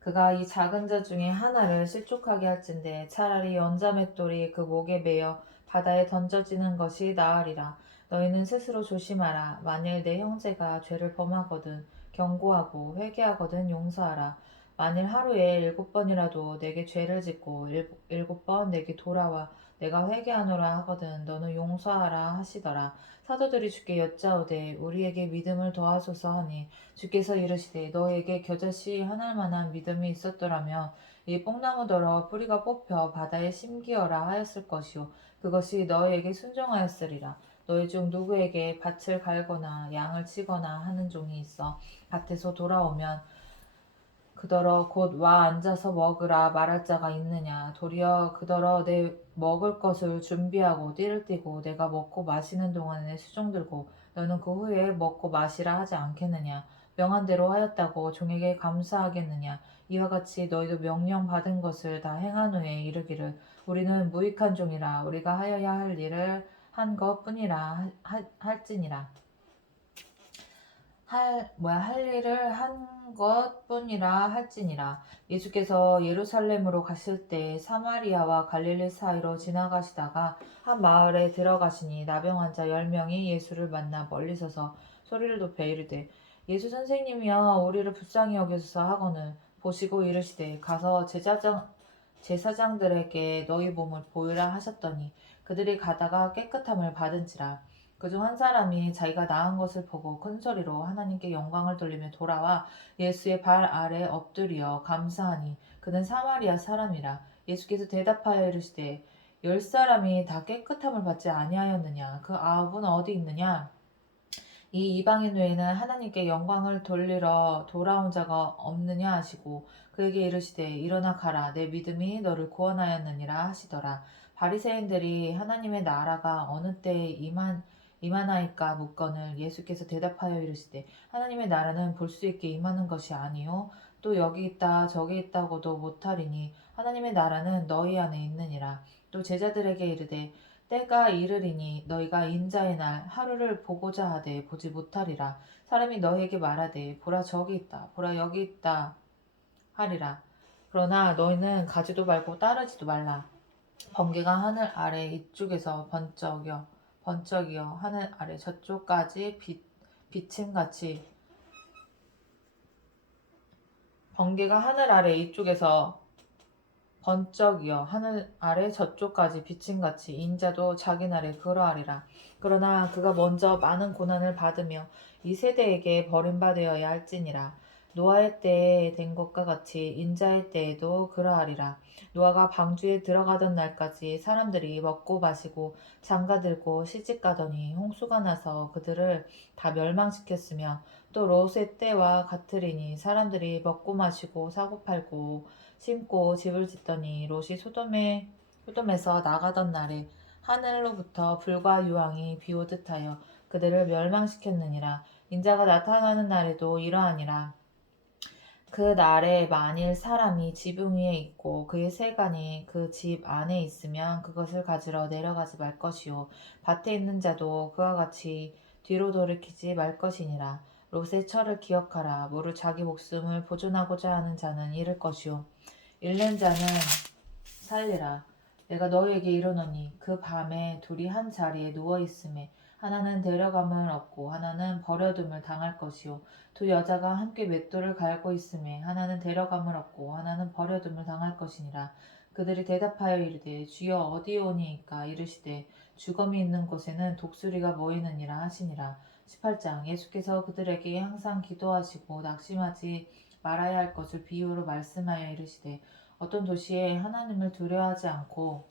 그가 이 작은 자 중에 하나를 실족하게 할진대 차라리 연자맷돌이 그 목에 매여 바다에 던져지는 것이 나으리라. 너희는 스스로 조심하라. 만일 내 형제가 죄를 범하거든 경고하고 회개하거든 용서하라. 만일 하루에 7번이라도 내게 죄를 짓고 일곱 번 내게 돌아와 내가 회개하노라 하거든 너는 용서하라 하시더라. 사도들이 주께 여짜오되 우리에게 믿음을 더하소서 하니 주께서 이르시되 너에게 겨자씨 하나만한 믿음이 있었더라면 이 뽕나무더러 뿌리가 뽑혀 바다에 심기어라 하였을 것이요 그것이 너에게 순종하였으리라. 너희 중 누구에게 밭을 갈거나 양을 치거나 하는 종이 있어 밭에서 돌아오면 그더러 곧 와 앉아서 먹으라 말할 자가 있느냐. 도리어 그더러 내 먹을 것을 준비하고 띠를 띠고 내가 먹고 마시는 동안에 수종 들고 너는 그 후에 먹고 마시라 하지 않겠느냐. 명한 대로 하였다고 종에게 감사하겠느냐. 이와 같이 너희도 명령 받은 것을 다 행한 후에 이르기를 우리는 무익한 종이라 우리가 하여야 할 일을 한 것뿐이라 할지니라. 할 일을 한 것뿐이라 할지니라. 예수께서 예루살렘으로 가실 때 사마리아와 갈릴리 사이로 지나가시다가 한 마을에 들어가시니 나병 환자 10명이 예수를 만나 멀리 서서 소리를 높여 이르되 예수 선생님이여 우리를 불쌍히 여기소서 하거늘 보시고 이르시되 가서 제사장들에게 너희 몸을 보이라 하셨더니 그들이 가다가 깨끗함을 받은지라. 그중 한 사람이 자기가 나은 것을 보고 큰 소리로 하나님께 영광을 돌리며 돌아와 예수의 발 아래 엎드려 감사하니 그는 사마리아 사람이라. 예수께서 대답하여 이르시되 10사람이 다 깨끗함을 받지 아니하였느냐? 그 9은 어디 있느냐? 이 이방인 외에는 하나님께 영광을 돌리러 돌아온 자가 없느냐 하시고 그에게 이르시되 일어나 가라 내 믿음이 너를 구원하였느니라 하시더라. 바리새인들이 하나님의 나라가 어느 때에 임하나이까 묻거늘 예수께서 대답하여 이르시되 하나님의 나라는 볼 수 있게 임하는 것이 아니요 또 여기 있다 저기 있다고도 못하리니 하나님의 나라는 너희 안에 있느니라. 또 제자들에게 이르되 때가 이르리니 너희가 인자의 날 하루를 보고자 하되 보지 못하리라. 사람이 너희에게 말하되 보라 저기 있다 보라 여기 있다 하리라. 그러나 너희는 가지도 말고 따르지도 말라. 번개가 하늘 아래 이쪽에서 번쩍이어 하늘 아래 저쪽까지 비침같이 번개가 하늘 아래 이쪽에서 번쩍이어 하늘 아래 저쪽까지 비침같이 인자도 자기 날에 그러하리라. 그러나 그가 먼저 많은 고난을 받으며 이 세대에게 버림받아야 할지니라. 노아의 때에 된 것과 같이 인자의 때에도 그러하리라. 노아가 방주에 들어가던 날까지 사람들이 먹고 마시고 장가들고 시집가더니 홍수가 나서 그들을 다 멸망시켰으며 또 롯의 때와 같으리니 사람들이 먹고 마시고 사고 팔고 심고 집을 짓더니 롯이 소돔에서 나가던 날에 하늘로부터 불과 유황이 비오듯 하여 그들을 멸망시켰느니라. 인자가 나타나는 날에도 이러하니라. 그 날에 만일 사람이 지붕 위에 있고 그의 세간이 그 집 안에 있으면 그것을 가지러 내려가지 말 것이요 밭에 있는 자도 그와 같이 뒤로 돌이키지 말 것이니라. 롯의 철을 기억하라. 무릇 자기 목숨을 보존하고자 하는 자는 잃을 것이요 잃는 자는 살리라. 내가 너희에게 이르노니 그 밤에 둘이 한 자리에 누워 있음에 하나는 데려감을 얻고 하나는 버려둠을 당할 것이요 두 여자가 함께 맷돌을 갈고 있음에 하나는 데려감을 얻고 하나는 버려둠을 당할 것이니라. 그들이 대답하여 이르되 주여 어디에 오니이까 이르시되 주검이 있는 곳에는 독수리가 모이느니라 하시니라. 18장 예수께서 그들에게 항상 기도하시고 낙심하지 말아야 할 것을 비유로 말씀하여 이르시되 어떤 도시에 하나님을 두려워하지 않고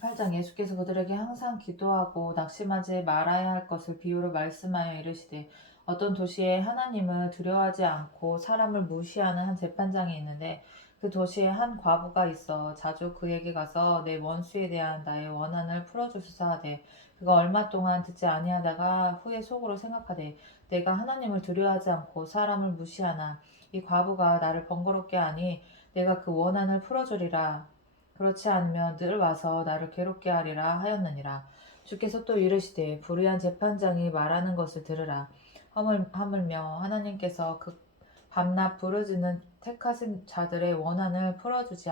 18장 예수께서 그들에게 항상 기도하고 낙심하지 말아야 할 것을 비유로 말씀하여 이르시되 어떤 도시에 하나님을 두려워하지 않고 사람을 무시하는 한 재판장이 있는데 그 도시에 한 과부가 있어 자주 그에게 가서 내 원수에 대한 나의 원한을 풀어주소서 하되 그가 얼마 동안 듣지 아니하다가 후에 속으로 생각하되 내가 하나님을 두려워하지 않고 사람을 무시하나 이 과부가 나를 번거롭게 하니 내가 그 원한을 풀어주리라. 그렇지 않으면 늘 와서 나를 괴롭게 하리라 하였느니라. 주께서 또 이르시되 불의한 재판장이 말하는 것을 들으라. 하물며 하나님께서 그 밤낮 부르짖는 택하신 자들의 원한을 풀어주지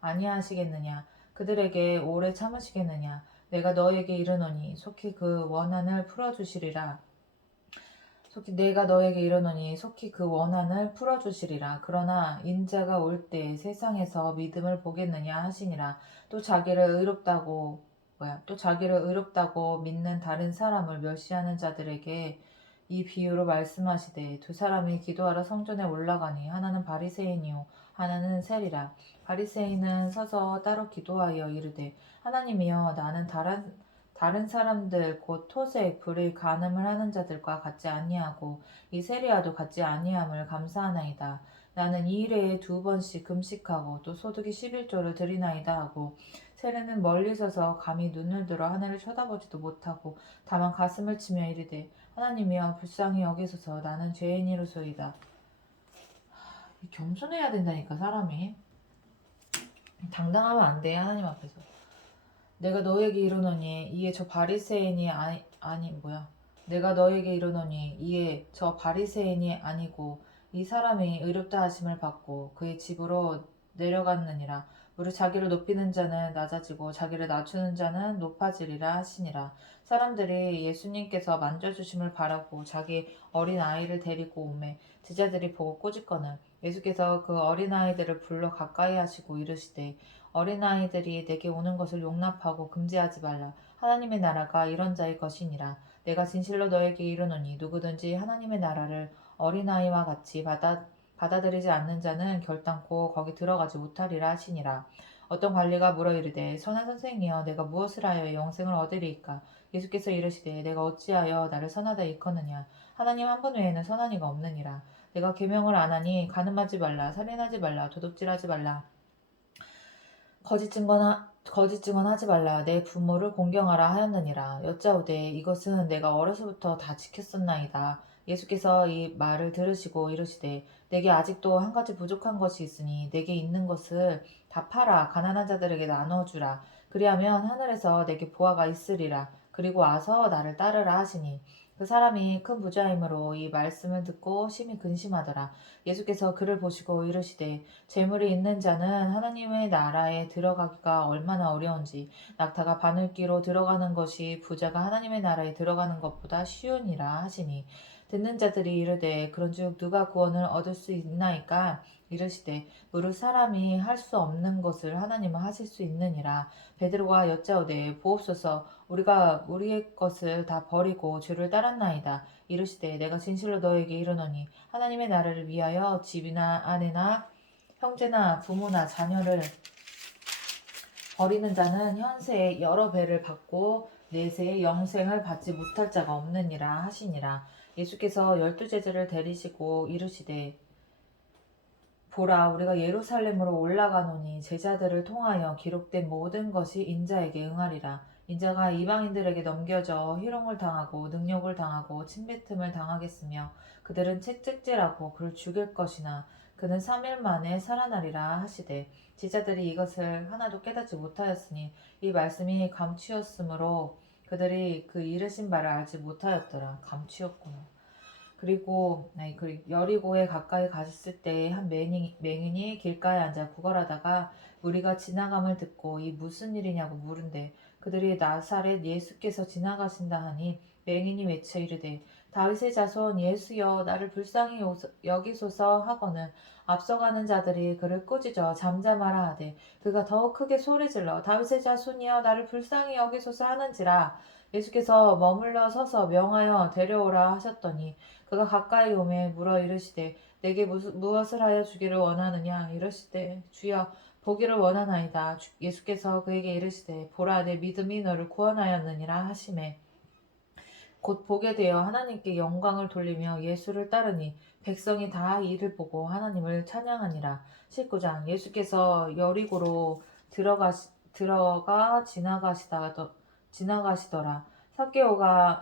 아니하시겠느냐. 그들에게 오래 참으시겠느냐. 내가 너에게 이르노니 속히 그 원한을 풀어주시리라. 내가 너에게 이르노니 속히 그 원한을 풀어주시리라. 그러나 인자가 올 때 세상에서 믿음을 보겠느냐 하시니라. 또 자기를 의롭다고 믿는 다른 사람을 멸시하는 자들에게 이 비유로 말씀하시되 두 사람이 기도하러 성전에 올라가니 하나는 바리새인이요 하나는 세리라. 바리새인은 서서 따로 기도하여 이르되 하나님이여 나는 다른 사람들 곧 토색, 불의, 간음을 하는 자들과 같지 아니하고 이 세리와도 같지 아니함을 감사하나이다. 나는 이 일에 2번씩 금식하고 또 소득이 11조를 드리나이다 하고 세리는 멀리 서서 감히 눈을 들어 하늘을 쳐다보지도 못하고 다만 가슴을 치며 이르되 하나님이여 불쌍히 여기소서 나는 죄인이로소이다. 겸손해야 된다니까 사람이. 당당하면 안 돼 하나님 앞에서. 내가 너에게 이르노니 이에 저 바리새인이 내가 너에게 이르노니 이에 저 바리새인이 아니고 이 사람이 의롭다 하심을 받고 그의 집으로 내려갔느니라. 무릇 자기를 높이는 자는 낮아지고 자기를 낮추는 자는 높아지리라 하시니라. 사람들이 예수님께서 만져주심을 바라고 자기 어린 아이를 데리고 오매 제자들이 보고 꼬집거늘 예수께서 그 어린 아이들을 불러 가까이 하시고 이르시되 어린아이들이 내게 오는 것을 용납하고 금지하지 말라. 하나님의 나라가 이런 자의 것이니라. 내가 진실로 너에게 이르노니 누구든지 하나님의 나라를 어린아이와 같이 받아들이지 않는 자는 결단코 거기 들어가지 못하리라 하시니라. 어떤 관리가 물어 이르되 선한 선생이여 내가 무엇을 하여 영생을 얻으리이까. 예수께서 이르시되 내가 어찌하여 나를 선하다 일컫느냐. 하나님 한 분 외에는 선한 이가 없느니라. 내가 계명을 안 하니 간음하지 말라, 살인하지 말라, 도둑질하지 말라, 거짓 증언하지 말라, 내 부모를 공경하라 하였느니라. 여짜오되 이것은 내가 어려서부터 다 지켰었나이다. 예수께서 이 말을 들으시고 이르시되 내게 아직도 한 가지 부족한 것이 있으니 내게 있는 것을 다 팔아 가난한 자들에게 나누어 주라. 그리하면 하늘에서 내게 보화가 있으리라. 그리고 와서 나를 따르라 하시니 그 사람이 큰 부자이므로 이 말씀을 듣고 심히 근심하더라. 예수께서 그를 보시고 이르시되 재물이 있는 자는 하나님의 나라에 들어가기가 얼마나 어려운지 낙타가 바늘귀로 들어가는 것이 부자가 하나님의 나라에 들어가는 것보다 쉬우니라 하시니 듣는 자들이 이르되 그런즉 누가 구원을 얻을 수 있나이까. 이르시되 무릇 사람이 할 수 없는 것을 하나님은 하실 수 있느니라. 베드로가 여짜오되 보옵소서 우리가 우리의 것을 다 버리고 주를 따랐나이다. 이르시되 내가 진실로 너에게 이르노니 하나님의 나라를 위하여 집이나 아내나 형제나 부모나 자녀를 버리는 자는 현세에 여러 배를 받고 내세에 영생을 받지 못할 자가 없느니라 하시니라. 예수께서 12제자를 데리시고 이르시되 보라 우리가 예루살렘으로 올라가노니 제자들을 통하여 기록된 모든 것이 인자에게 응하리라. 인자가 이방인들에게 넘겨져 희롱을 당하고 능욕을 당하고 침뱉음을 당하겠으며 그들은 채찍질하고 그를 죽일 것이나 그는 3일 만에 살아나리라 하시되 제자들이 이것을 하나도 깨닫지 못하였으니 이 말씀이 감추었으므로 그들이 그 이르신 바를 알지 못하였더라. 감추었구나. 그리고 여리고에 가까이 가셨을 때 한 맹인이 길가에 앉아 구걸하다가 우리가 지나감을 듣고 이 무슨 일이냐고 물은데 그들이 나사렛 예수께서 지나가신다 하니 맹인이 외쳐 이르되 다윗의 자손 예수여 나를 불쌍히 여기소서 하거늘 앞서가는 자들이 그를 꾸짖어 잠잠하라 하되 그가 더욱 크게 소리질러 다윗의 자손이여 나를 불쌍히 여기소서 하는지라. 예수께서 머물러 서서 명하여 데려오라 하셨더니 그가 가까이 오매 물어 이르시되 내게 무엇을 하여 주기를 원하느냐. 이르시되 주여 보기를 원하나이다. 예수께서 그에게 이르시되 보라 내 믿음이 너를 구원하였느니라 하시매 곧 보게 되어 하나님께 영광을 돌리며 예수를 따르니 백성이 다 이를 보고 하나님을 찬양하니라. 19장 예수께서 여리고로 들어가 지나가시더라.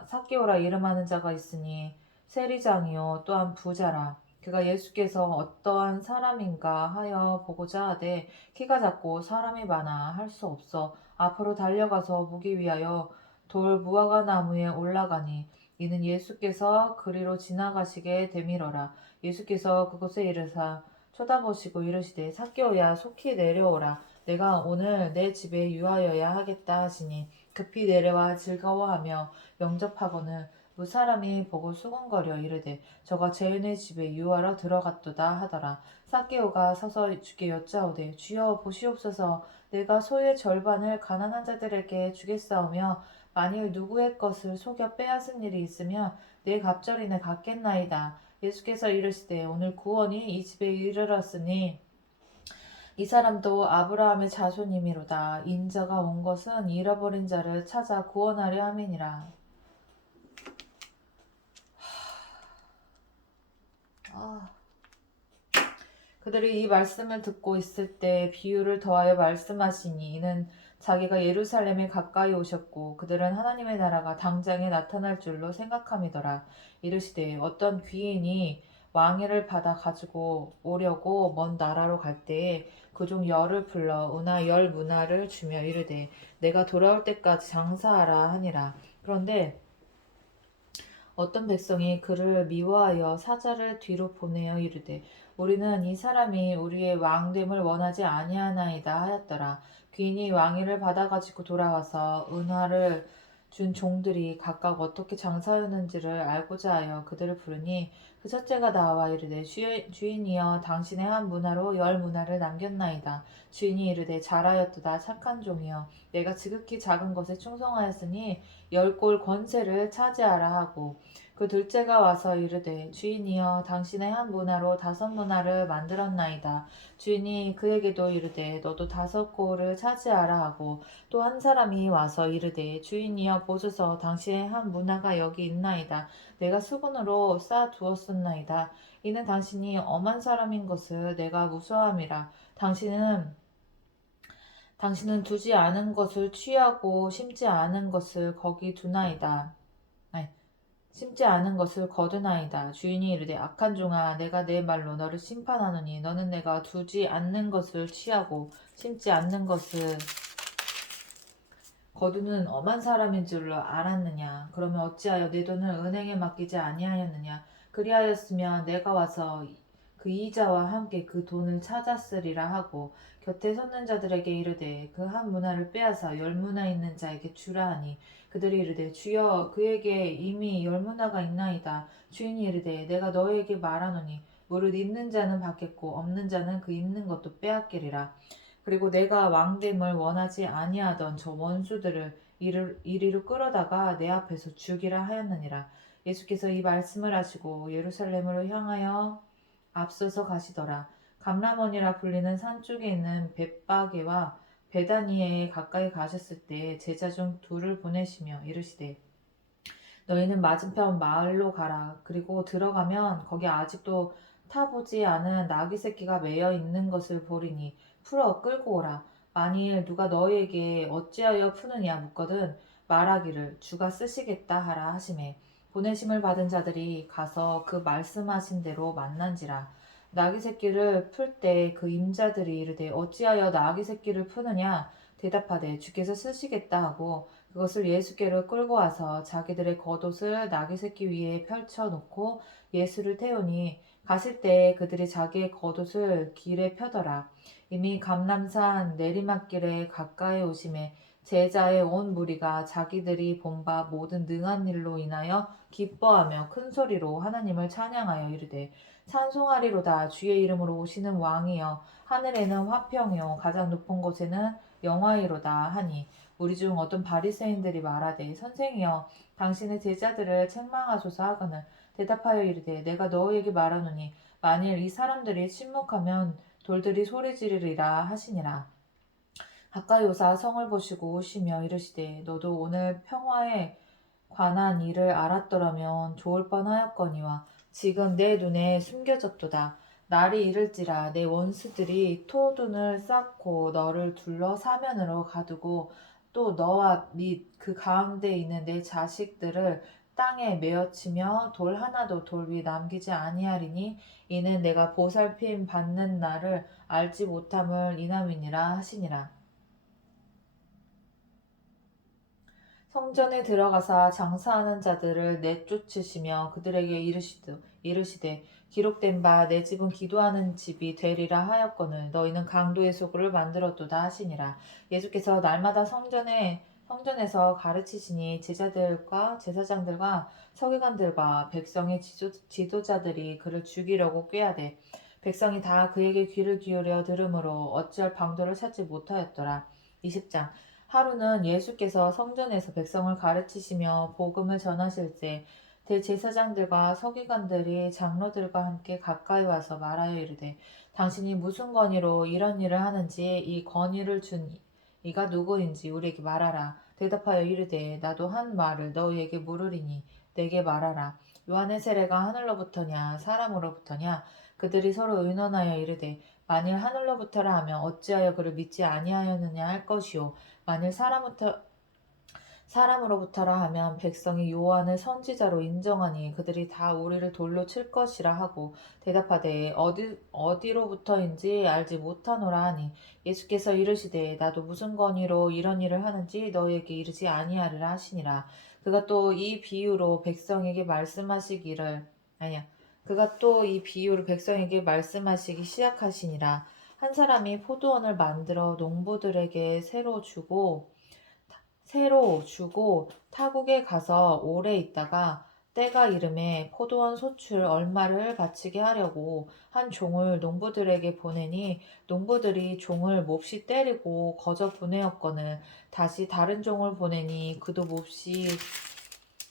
삭개오라 이름하는 자가 있으니 세리장이요 또한 부자라. 그가 예수께서 어떠한 사람인가 하여 보고자 하되 키가 작고 사람이 많아 할 수 없어 앞으로 달려가서 보기 위하여 돌 무화과 나무에 올라가니 이는 예수께서 그리로 지나가시게 되밀어라. 예수께서 그곳에 이르사 쳐다보시고 이르시되 삭개오야 속히 내려오라. 내가 오늘 내 집에 유하여야 하겠다 하시니 급히 내려와 즐거워하며 영접하거늘 무사람이 보고 수군거려 이르되 저가 죄인의 집에 유하러 들어갔도다 하더라. 삭개오가 서서 주께 여짜오되 주여 보시옵소서 내가 소의 절반을 가난한 자들에게 주겠사오며 만일 누구의 것을 속여 빼앗은 일이 있으면 내 갑절이나 갚겠나이다. 예수께서 이르시되 오늘 구원이 이 집에 이르렀으니 이 사람도 아브라함의 자손이미로다. 인자가 온 것은 잃어버린 자를 찾아 구원하려 함이니라. 그들이 이 말씀을 듣고 있을 때 비유를 더하여 말씀하시니 이는 자기가 예루살렘에 가까이 오셨고 그들은 하나님의 나라가 당장에 나타날 줄로 생각함이더라. 이르시되 어떤 귀인이 왕위를 받아 가지고 오려고 먼 나라로 갈 때에 그 중 열을 불러 은하 10문화를 주며 이르되 내가 돌아올 때까지 장사하라 하니라. 그런데 어떤 백성이 그를 미워하여 사자를 뒤로 보내어 이르되 우리는 이 사람이 우리의 왕됨을 원하지 아니하나이다 하였더라. 귀인이 왕위를 받아가지고 돌아와서 은화를 준 종들이 각각 어떻게 장사하였는지를 알고자 하여 그들을 부르니 그 첫째가 나와 이르되 주인이여 당신의 한 문화로 10문화를 남겼나이다. 주인이 이르되 잘하였도다 착한 종이여 내가 지극히 작은 것에 충성하였으니 10골 권세를 차지하라 하고 그 둘째가 와서 이르되 주인이여 당신의 한 문화로 5문화를 만들었나이다. 주인이 그에게도 이르되 너도 5고를 차지하라 하고 또 한 사람이 와서 이르되 주인이여 보소서 당신의 한 문화가 여기 있나이다. 내가 수건으로 싸 두었었나이다. 이는 당신이 엄한 사람인 것을 내가 무서함이라. 당신은 두지 않은 것을 취하고 심지 않은 것을 거기 두나이다. 아니, 심지 않은 것을 거두나이다. 주인이 이르되 악한 종아 내가 내 말로 너를 심판하노니 너는 내가 두지 않는 것을 취하고 심지 않는 것을 거두는 엄한 사람인 줄로 알았느냐? 그러면 어찌하여 내 돈을 은행에 맡기지 아니하였느냐? 그리하였으면 내가 와서 그 이자와 함께 그 돈을 찾았으리라 하고 곁에 섰는 자들에게 이르되 그 한 문화를 빼앗아 10문화 있는 자에게 주라 하니 그들이 이르되 주여 그에게 이미 10문화가 있나이다. 주인이 이르되 내가 너에게 말하노니 무릇 있는 자는 받겠고 없는 자는 그 있는 것도 빼앗기리라. 그리고 내가 왕됨을 원하지 아니하던 저 원수들을 이리로 끌어다가 내 앞에서 죽이라 하였느니라. 예수께서 이 말씀을 하시고 예루살렘으로 향하여 앞서서 가시더라. 감람원이라 불리는 산 쪽에 있는 벳바게와 베다니에 가까이 가셨을 때 제자 중 둘을 보내시며 이르시되 너희는 맞은편 마을로 가라. 그리고 들어가면 거기 아직도 타보지 않은 나귀 새끼가 매여 있는 것을 보리니 풀어 끌고 오라. 만일 누가 너희에게 어찌하여 푸느냐 묻거든 말하기를 주가 쓰시겠다 하라 하시매 보내심을 받은 자들이 가서 그 말씀하신 대로 만난지라. 나귀 새끼를 풀 때 그 임자들이 이르되 어찌하여 나귀 새끼를 푸느냐 대답하되 주께서 쓰시겠다 하고 그것을 예수께로 끌고 와서 자기들의 겉옷을 나귀 새끼 위에 펼쳐 놓고 예수를 태우니 가실 때 그들이 자기의 겉옷을 길에 펴더라. 이미 감람산 내리막길에 가까이 오심에 제자의 온 무리가 자기들이 본 바 모든 능한 일로 인하여 기뻐하며 큰 소리로 하나님을 찬양하여 이르되 찬송하리로다 주의 이름으로 오시는 왕이여 하늘에는 화평이요 가장 높은 곳에는 영화이로다 하니 우리 중 어떤 바리새인들이 말하되 선생이여 당신의 제자들을 책망하소서 하거늘 대답하여 이르되 내가 너희에게 말하노니 만일 이 사람들이 침묵하면 돌들이 소리 지르리라 하시니라. 가까이 오사 성을 보시고 오시며 이르시되 너도 오늘 평화에 관한 일을 알았더라면 좋을 뻔하였거니와 지금 내 눈에 숨겨졌도다. 날이 이를지라 내 원수들이 토둔을 쌓고 너를 둘러 사면으로 가두고 또 너와 및 그 가운데 있는 내 자식들을 땅에 메어치며 돌 하나도 돌 위 남기지 아니하리니 이는 내가 보살핌 받는 날을 알지 못함을 인함이니라 하시니라. 성전에 들어가사 장사하는 자들을 내쫓으시며 그들에게 이르시되 기록된 바 내 집은 기도하는 집이 되리라 하였거늘 너희는 강도의 소굴을 만들었도다 하시니라. 예수께서 날마다 성전에서 가르치시니 제자들과 제사장들과 서기관들과 백성의 지도자들이 그를 죽이려고 꾀하되 백성이 다 그에게 귀를 기울여 들으므로 어찌할 방도를 찾지 못하였더라. 20장 하루는 예수께서 성전에서 백성을 가르치시며 복음을 전하실 때 대제사장들과 서기관들이 장로들과 함께 가까이 와서 말하여 이르되 당신이 무슨 권위로 이런 일을 하는지 이 권위를 준 이가 누구인지 우리에게 말하라. 대답하여 이르되 나도 한 말을 너희에게 물으리니 내게 말하라. 요한의 세례가 하늘로부터냐 사람으로부터냐 그들이 서로 의논하여 이르되 만일 하늘로부터라 하면 어찌하여 그를 믿지 아니하였느냐 할 것이요 만일 사람으로부터라 하면 백성이 요한을 선지자로 인정하니 그들이 다 우리를 돌로 칠 것이라 하고 대답하되 어디로부터인지 알지 못하노라 하니 예수께서 이르시되 나도 무슨 권위로 이런 일을 하는지 너희에게 이르지 아니하리라 하시니라. 그가 또 이 비유로 백성에게 말씀하시기 시작하시니라. 한 사람이 포도원을 만들어 농부들에게 새로 주고 타국에 가서 오래 있다가 때가 이름에 포도원 소출 얼마를 바치게 하려고 한 종을 농부들에게 보내니 농부들이 종을 몹시 때리고 거저 보내었거늘 다시 다른 종을 보내니 그도 몹시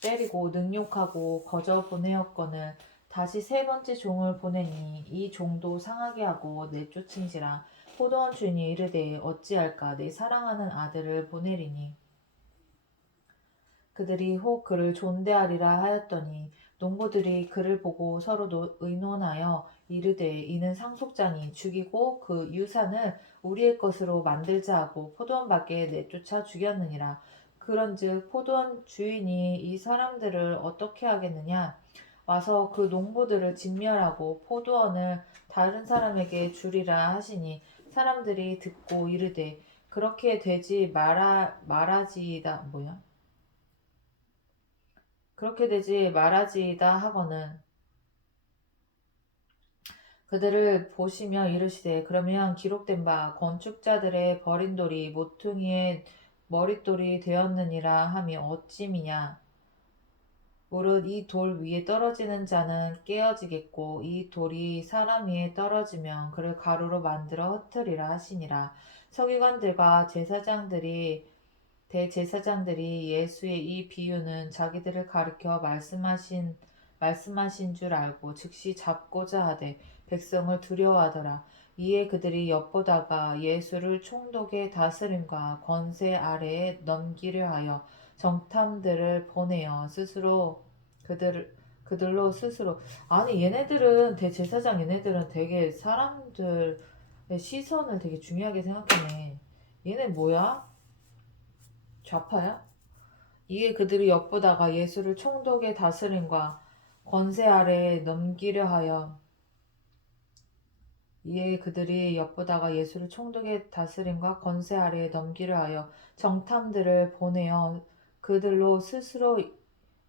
때리고 능욕하고 거저 보내었거늘 다시 세 번째 종을 보내니 이 종도 상하게 하고 내쫓은지라. 포도원 주인이 이르되 어찌할까 내 사랑하는 아들을 보내리니 그들이 혹 그를 존대하리라 하였더니 농부들이 그를 보고 서로 의논하여 이르되 이는 상속자니 죽이고 그 유산을 우리의 것으로 만들자 하고 포도원 밖에 내쫓아 죽였느니라. 그런즉 포도원 주인이 이 사람들을 어떻게 하겠느냐? 와서 그 농부들을 진멸하고 포도원을 다른 사람에게 주리라 하시니 사람들이 듣고 이르되 그렇게 되지 말아지이다. 뭐야? 그렇게 되지 말아지이다 하거늘 그들을 보시며 이르시되 그러면 기록된 바 건축자들의 버린 돌이 모퉁이의 머릿돌이 되었느니라 함이 어찌미냐. 무릇 이 돌 위에 떨어지는 자는 깨어지겠고 이 돌이 사람 위에 떨어지면 그를 가루로 만들어 흩으리라 하시니라. 서기관들과 대제사장들이 예수의 이 비유는 자기들을 가리켜 말씀하신 줄 알고 즉시 잡고자 하되 백성을 두려워하더라. 이에 그들이 엿보다가 예수를 총독의 다스림과 권세 아래에 넘기려 하여 정탐들을 보내어 그들로 스스로 아니 얘네들은 대제사장 얘네들은 되게 사람들의 시선을 되게 중요하게 생각하네. 얘네 뭐야? 좌파야? 이에 그들이 엿보다가 예수를 총독의 다스림과 권세 아래에 넘기려 하여 정탐들을 보내어 그들로 스스로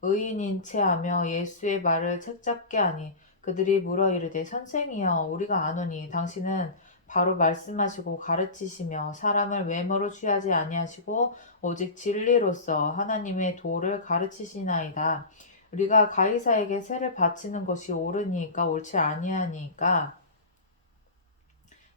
의인인 체하며 예수의 말을 책잡게 하니 그들이 물어 이르되 선생이여 우리가 아노니 당신은 바로 말씀하시고 가르치시며 사람을 외모로 취하지 아니하시고 오직 진리로서 하나님의 도를 가르치시나이다. 우리가 가이사에게 세를 바치는 것이 옳으니까 옳지 아니하니까.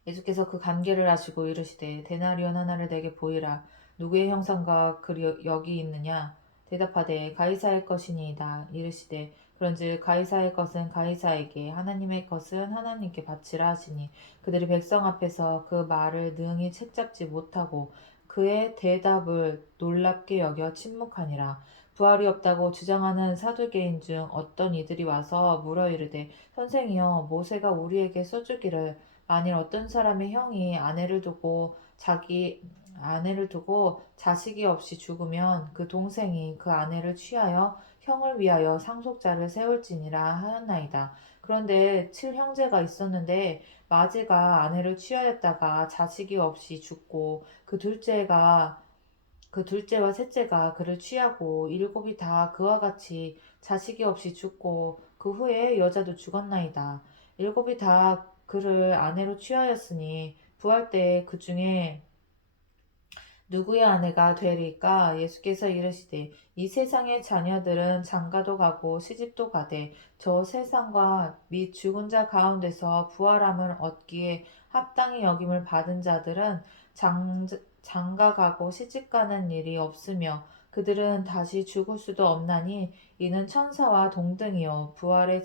예수께서 그 관계를 하시고 이르시되 데나리온 하나를 내게 보이라. 누구의 형상과 글이 여기 있느냐? 대답하되 가이사의 것이니이다. 이르시되 그런즉 가이사의 것은 가이사에게 하나님의 것은 하나님께 바치라 하시니 그들이 백성 앞에서 그 말을 능히 책잡지 못하고 그의 대답을 놀랍게 여겨 침묵하니라. 부활이 없다고 주장하는 사두개인 중 어떤 이들이 와서 물어 이르되 선생이여 모세가 우리에게 써주기를 만일 어떤 사람의 형이 아내를 두고 자식이 없이 죽으면 그 동생이 그 아내를 취하여 형을 위하여 상속자를 세울지니라 하였나이다. 그런데 7형제가 있었는데 마지가 아내를 취하였다가 자식이 없이 죽고 그 둘째와 셋째가 그를 취하고 일곱이 다 그와 같이 자식이 없이 죽고 그 후에 여자도 죽었나이다. 일곱이 다 그를 아내로 취하였으니 부활 때 그 중에 누구의 아내가 되리까? 예수께서 이르시되 이 세상의 자녀들은 장가도 가고 시집도 가되 저 세상과 및 죽은 자 가운데서 부활함을 얻기에 합당히 여김을 받은 자들은 장가 가고 시집 가는 일이 없으며 그들은 다시 죽을 수도 없나니 이는 천사와 동등이요 부활의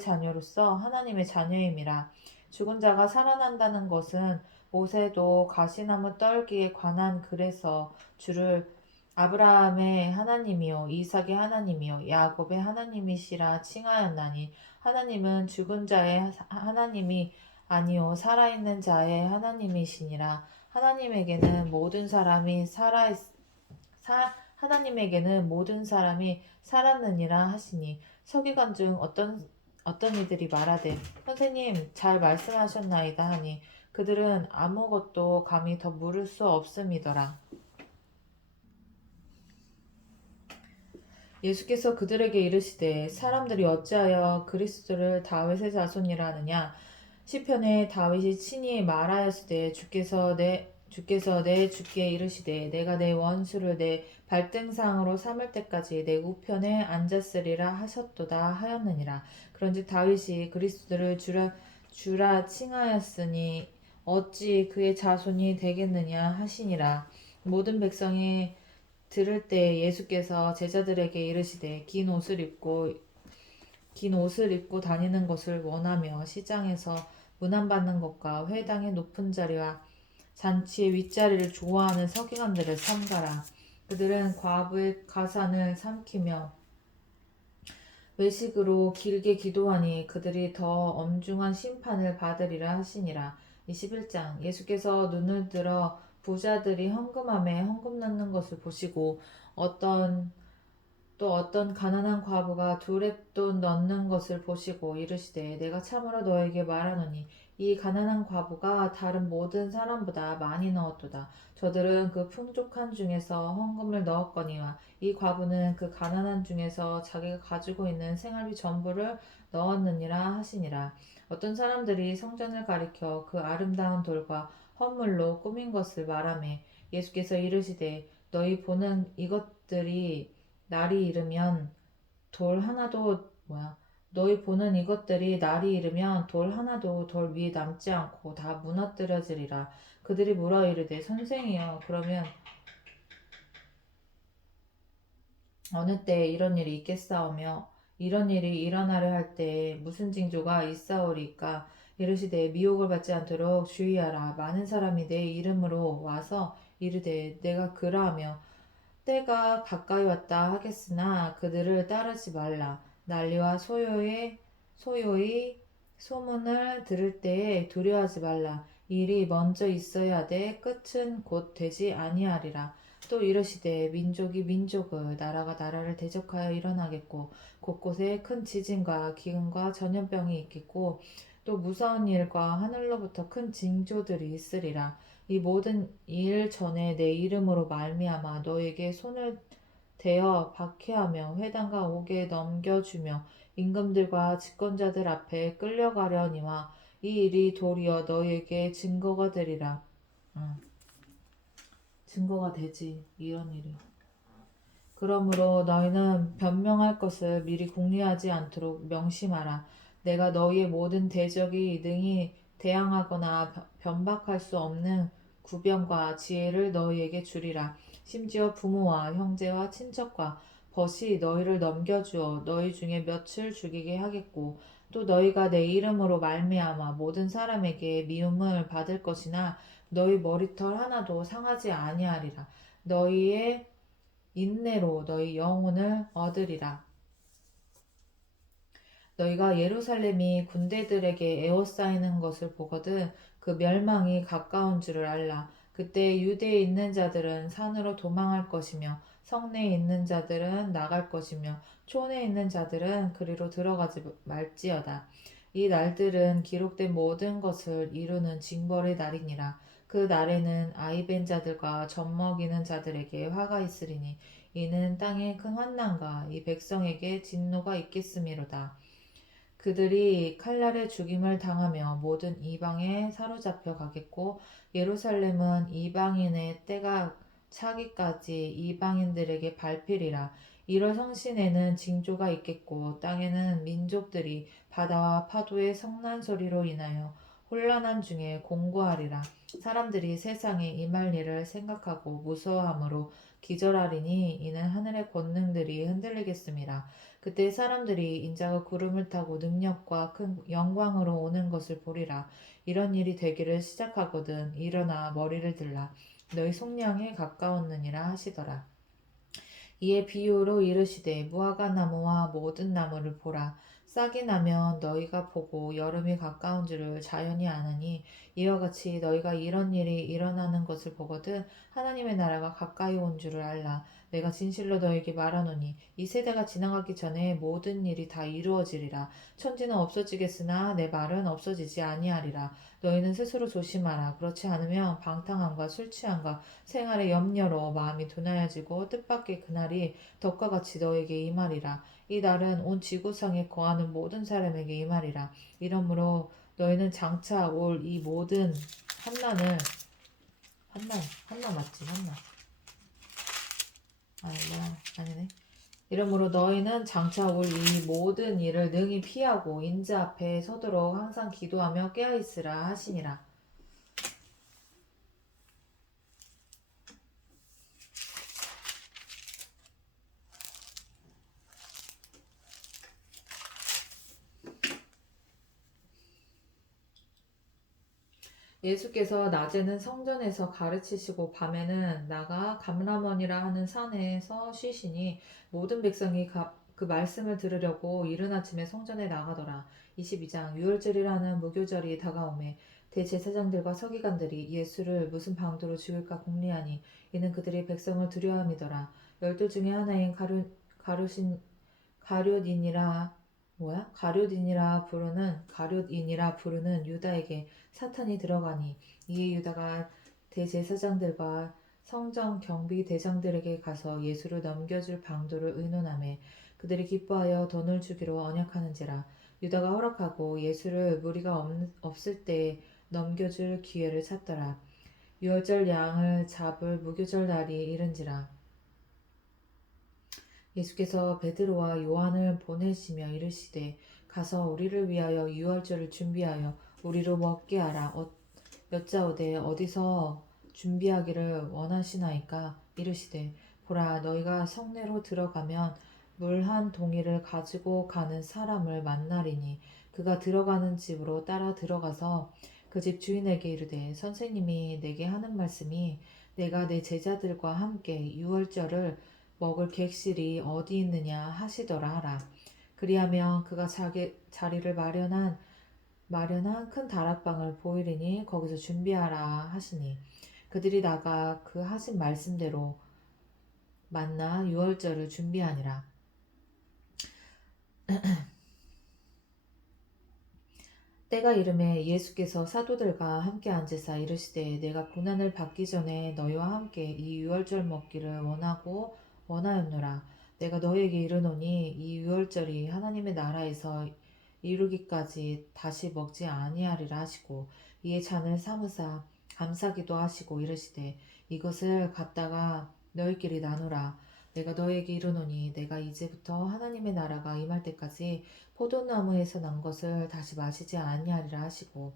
자녀로서 하나님의 자녀임이라. 죽은 자가 살아난다는 것은 모세도 가시나무 떨기에 관한 글에서 주를 아브라함의 하나님이요 이삭의 하나님이요 야곱의 하나님이시라 칭하였나니 하나님은 죽은 자의 하나님이 아니요 살아있는 자의 하나님이시니라. 하나님에게는 모든 사람이 살았느니라 하시니 서기관 중 어떤 이들이 말하되 선생님 잘 말씀하셨나이다 하니 그들은 아무것도 감히 더 물을 수 없음이더라. 예수께서 그들에게 이르시되 사람들이 어찌하여 그리스도를 다윗의 자손이라 하느냐? 시편에 다윗이 친히 말하였으되 주께서 내 주께 이르시되 내가 내 원수를 내 발등상으로 삼을 때까지 내 우편에 앉았으리라 하셨도다 하였느니라. 그런즉 다윗이 그리스도를 주라 칭하였으니 어찌 그의 자손이 되겠느냐 하시니라. 모든 백성이 들을 때 예수께서 제자들에게 이르시되 긴 옷을 입고 다니는 것을 원하며 시장에서 문안받는 것과 회당의 높은 자리와 잔치의 윗자리를 좋아하는 서기관들을 삼가라. 그들은 과부의 가산을 삼키며 외식으로 길게 기도하니 그들이 더 엄중한 심판을 받으리라 하시니라. 21장 예수께서 눈을 들어 부자들이 헌금함에 헌금 넣는 것을 보시고 어떤 가난한 과부가 두렙돈 넣는 것을 보시고 이르시되 내가 참으로 너에게 말하노니 이 가난한 과부가 다른 모든 사람보다 많이 넣었도다. 저들은 그 풍족한 중에서 헌금을 넣었거니와 이 과부는 그 가난한 중에서 자기가 가지고 있는 생활비 전부를 넣었느니라 하시니라. 어떤 사람들이 성전을 가리켜 그 아름다운 돌과 헌물로 꾸민 것을 말하매 예수께서 이르시되 너희 보는 이것들이 날이 이르면 돌 하나도 너희 보는 이것들이 날이 이르면 돌 하나도 돌 위에 남지 않고 다 무너뜨려지리라. 그들이 물어 이르되 선생이여 그러면 어느 때에 이런 일이 있겠사오며 이런 일이 일어나려 할 때에 무슨 징조가 있사오리까. 이르시되 미혹을 받지 않도록 주의하라. 많은 사람이 내 이름으로 와서 이르되 내가 그라하며 때가 가까이 왔다 하겠으나 그들을 따르지 말라. 난리와 소요의 소문을 들을 때에 두려워하지 말라. 이 일이 먼저 있어야 하되 끝은 곧 되지 아니하리라. 또 이르시되 민족이 민족을 나라가 나라를 대적하여 일어나겠고 곳곳에 큰 지진과 기근과 전염병이 있겠고 또 무서운 일과 하늘로부터 큰 징조들이 있으리라. 이 모든 일 전에 내 이름으로 말미암아 너에게 손을 대어 박해하며 회당과 옥에 넘겨주며 임금들과 집권자들 앞에 끌려가려니와 이 일이 도리어 너에게 증거가 되리라. 증거가 되지 이런 일이. 그러므로 너희는 변명할 것을 미리 궁리하지 않도록 명심하라. 내가 너희의 모든 대적이 능히 대항하거나 변박할 수 없는 구변과 지혜를 너희에게 주리라. 심지어 부모와 형제와 친척과 벗이 너희를 넘겨주어 너희 중에 몇을 죽이게 하겠고 또 너희가 내 이름으로 말미암아 모든 사람에게 미움을 받을 것이나 너희 머리털 하나도 상하지 아니하리라. 너희의 인내로 너희 영혼을 얻으리라. 너희가 예루살렘이 군대들에게 에워싸이는 것을 보거든 그 멸망이 가까운 줄을 알라. 그때 유대에 있는 자들은 산으로 도망할 것이며 성내에 있는 자들은 나갈 것이며 촌에 있는 자들은 그리로 들어가지 말지어다. 이 날들은 기록된 모든 것을 이루는 징벌의 날이니라. 그 날에는 아이벤 자들과 젖먹이는 자들에게 화가 있으리니 이는 땅에 큰 환난과 이 백성에게 진노가 있겠음이로다. 그들이 칼날에 죽임을 당하며 모든 이방에 사로잡혀 가겠고 예루살렘은 이방인의 때가 차기까지 이방인들에게 밟히리라. 1월 성신에는 징조가 있겠고 땅에는 민족들이 바다와 파도의 성난 소리로 인하여 혼란한 중에 공고하리라. 사람들이 세상에 임할 일을 생각하고 무서워함으로 기절하리니 이는 하늘의 권능들이 흔들리겠음이라. 그때 사람들이 인자가 구름을 타고 능력과 큰 영광으로 오는 것을 보리라. 이런 일이 되기를 시작하거든 일어나 머리를 들라. 너희 속량에 가까웠느니라 하시더라. 이에 비유로 이르시되 무화과 나무와 모든 나무를 보라. 싹이 나면 너희가 보고 여름이 가까운 줄을 자연히 아느니 이와 같이 너희가 이런 일이 일어나는 것을 보거든 하나님의 나라가 가까이 온 줄을 알라. 내가 진실로 너에게 말하노니 이 세대가 지나가기 전에 모든 일이 다 이루어지리라. 천지는 없어지겠으나 내 말은 없어지지 아니하리라. 너희는 스스로 조심하라. 그렇지 않으면 방탕함과 술 취함과 생활의 염려로 마음이 둔하여지고 뜻밖의 그날이 덕과 같이 너에게 임하리라. 이 날은 온 지구상에 거하는 모든 사람에게 임하리라. 이러므로 너희는 장차 올 이 모든 환난 맞지? 아니네. 이러므로 너희는 장차 올 이 모든 일을 능히 피하고 인자 앞에 서도록 항상 기도하며 깨어있으라 하시니라. 예수께서 낮에는 성전에서 가르치시고 밤에는 나가 감람원이라 하는 산에서 쉬시니 모든 백성이 그 말씀을 들으려고 이른 아침에 성전에 나가더라. 22장 유월절이라는 무교절이 다가오매 대제사장들과 서기관들이 예수를 무슨 방도로 죽일까 궁리하니 이는 그들이 백성을 두려워함이더라. 열두 중에 하나인 가룟인이라 가룟인이라 부르는 유다에게 사탄이 들어가니 이에 유다가 대제사장들과 성전 경비 대장들에게 가서 예수를 넘겨줄 방도를 의논하매 그들이 기뻐하여 돈을 주기로 언약하는지라. 유다가 허락하고 예수를 무리가 없을 때에 넘겨줄 기회를 찾더라. 유월절 양을 잡을 무교절 날이 이른지라. 예수께서 베드로와 요한을 보내시며 이르시되 가서 우리를 위하여 유월절을 준비하여 우리로 먹게 하라. 여짜오되 어디서 준비하기를 원하시나이까? 이르시되 보라 너희가 성내로 들어가면 물 한 동이를 가지고 가는 사람을 만나리니 그가 들어가는 집으로 따라 들어가서 그 집 주인에게 이르되 선생님이 내게 하는 말씀이 내가 내 제자들과 함께 유월절을 먹을 객실이 어디 있느냐 하시더라 하라. 그리하면 그가 자리를 마련한 큰 다락방을 보이리니 거기서 준비하라 하시니 그들이 나가 그 하신 말씀대로 만나 유월절을 준비하니라. 때가 이름에 예수께서 사도들과 함께 앉으사 이르시되 내가 고난을 받기 전에 너희와 함께 이 유월절 먹기를 원하였노라. 내가 너희에게 이르노니 이 유월절이 하나님의 나라에서 이루기까지 다시 먹지 아니하리라 하시고 이에 잔을 삼으사 감사기도 하시고 이르시되 이것을 갖다가 너희끼리 나누라. 내가 너희에게 이르노니 내가 이제부터 하나님의 나라가 임할 때까지 포도나무에서 난 것을 다시 마시지 아니하리라 하시고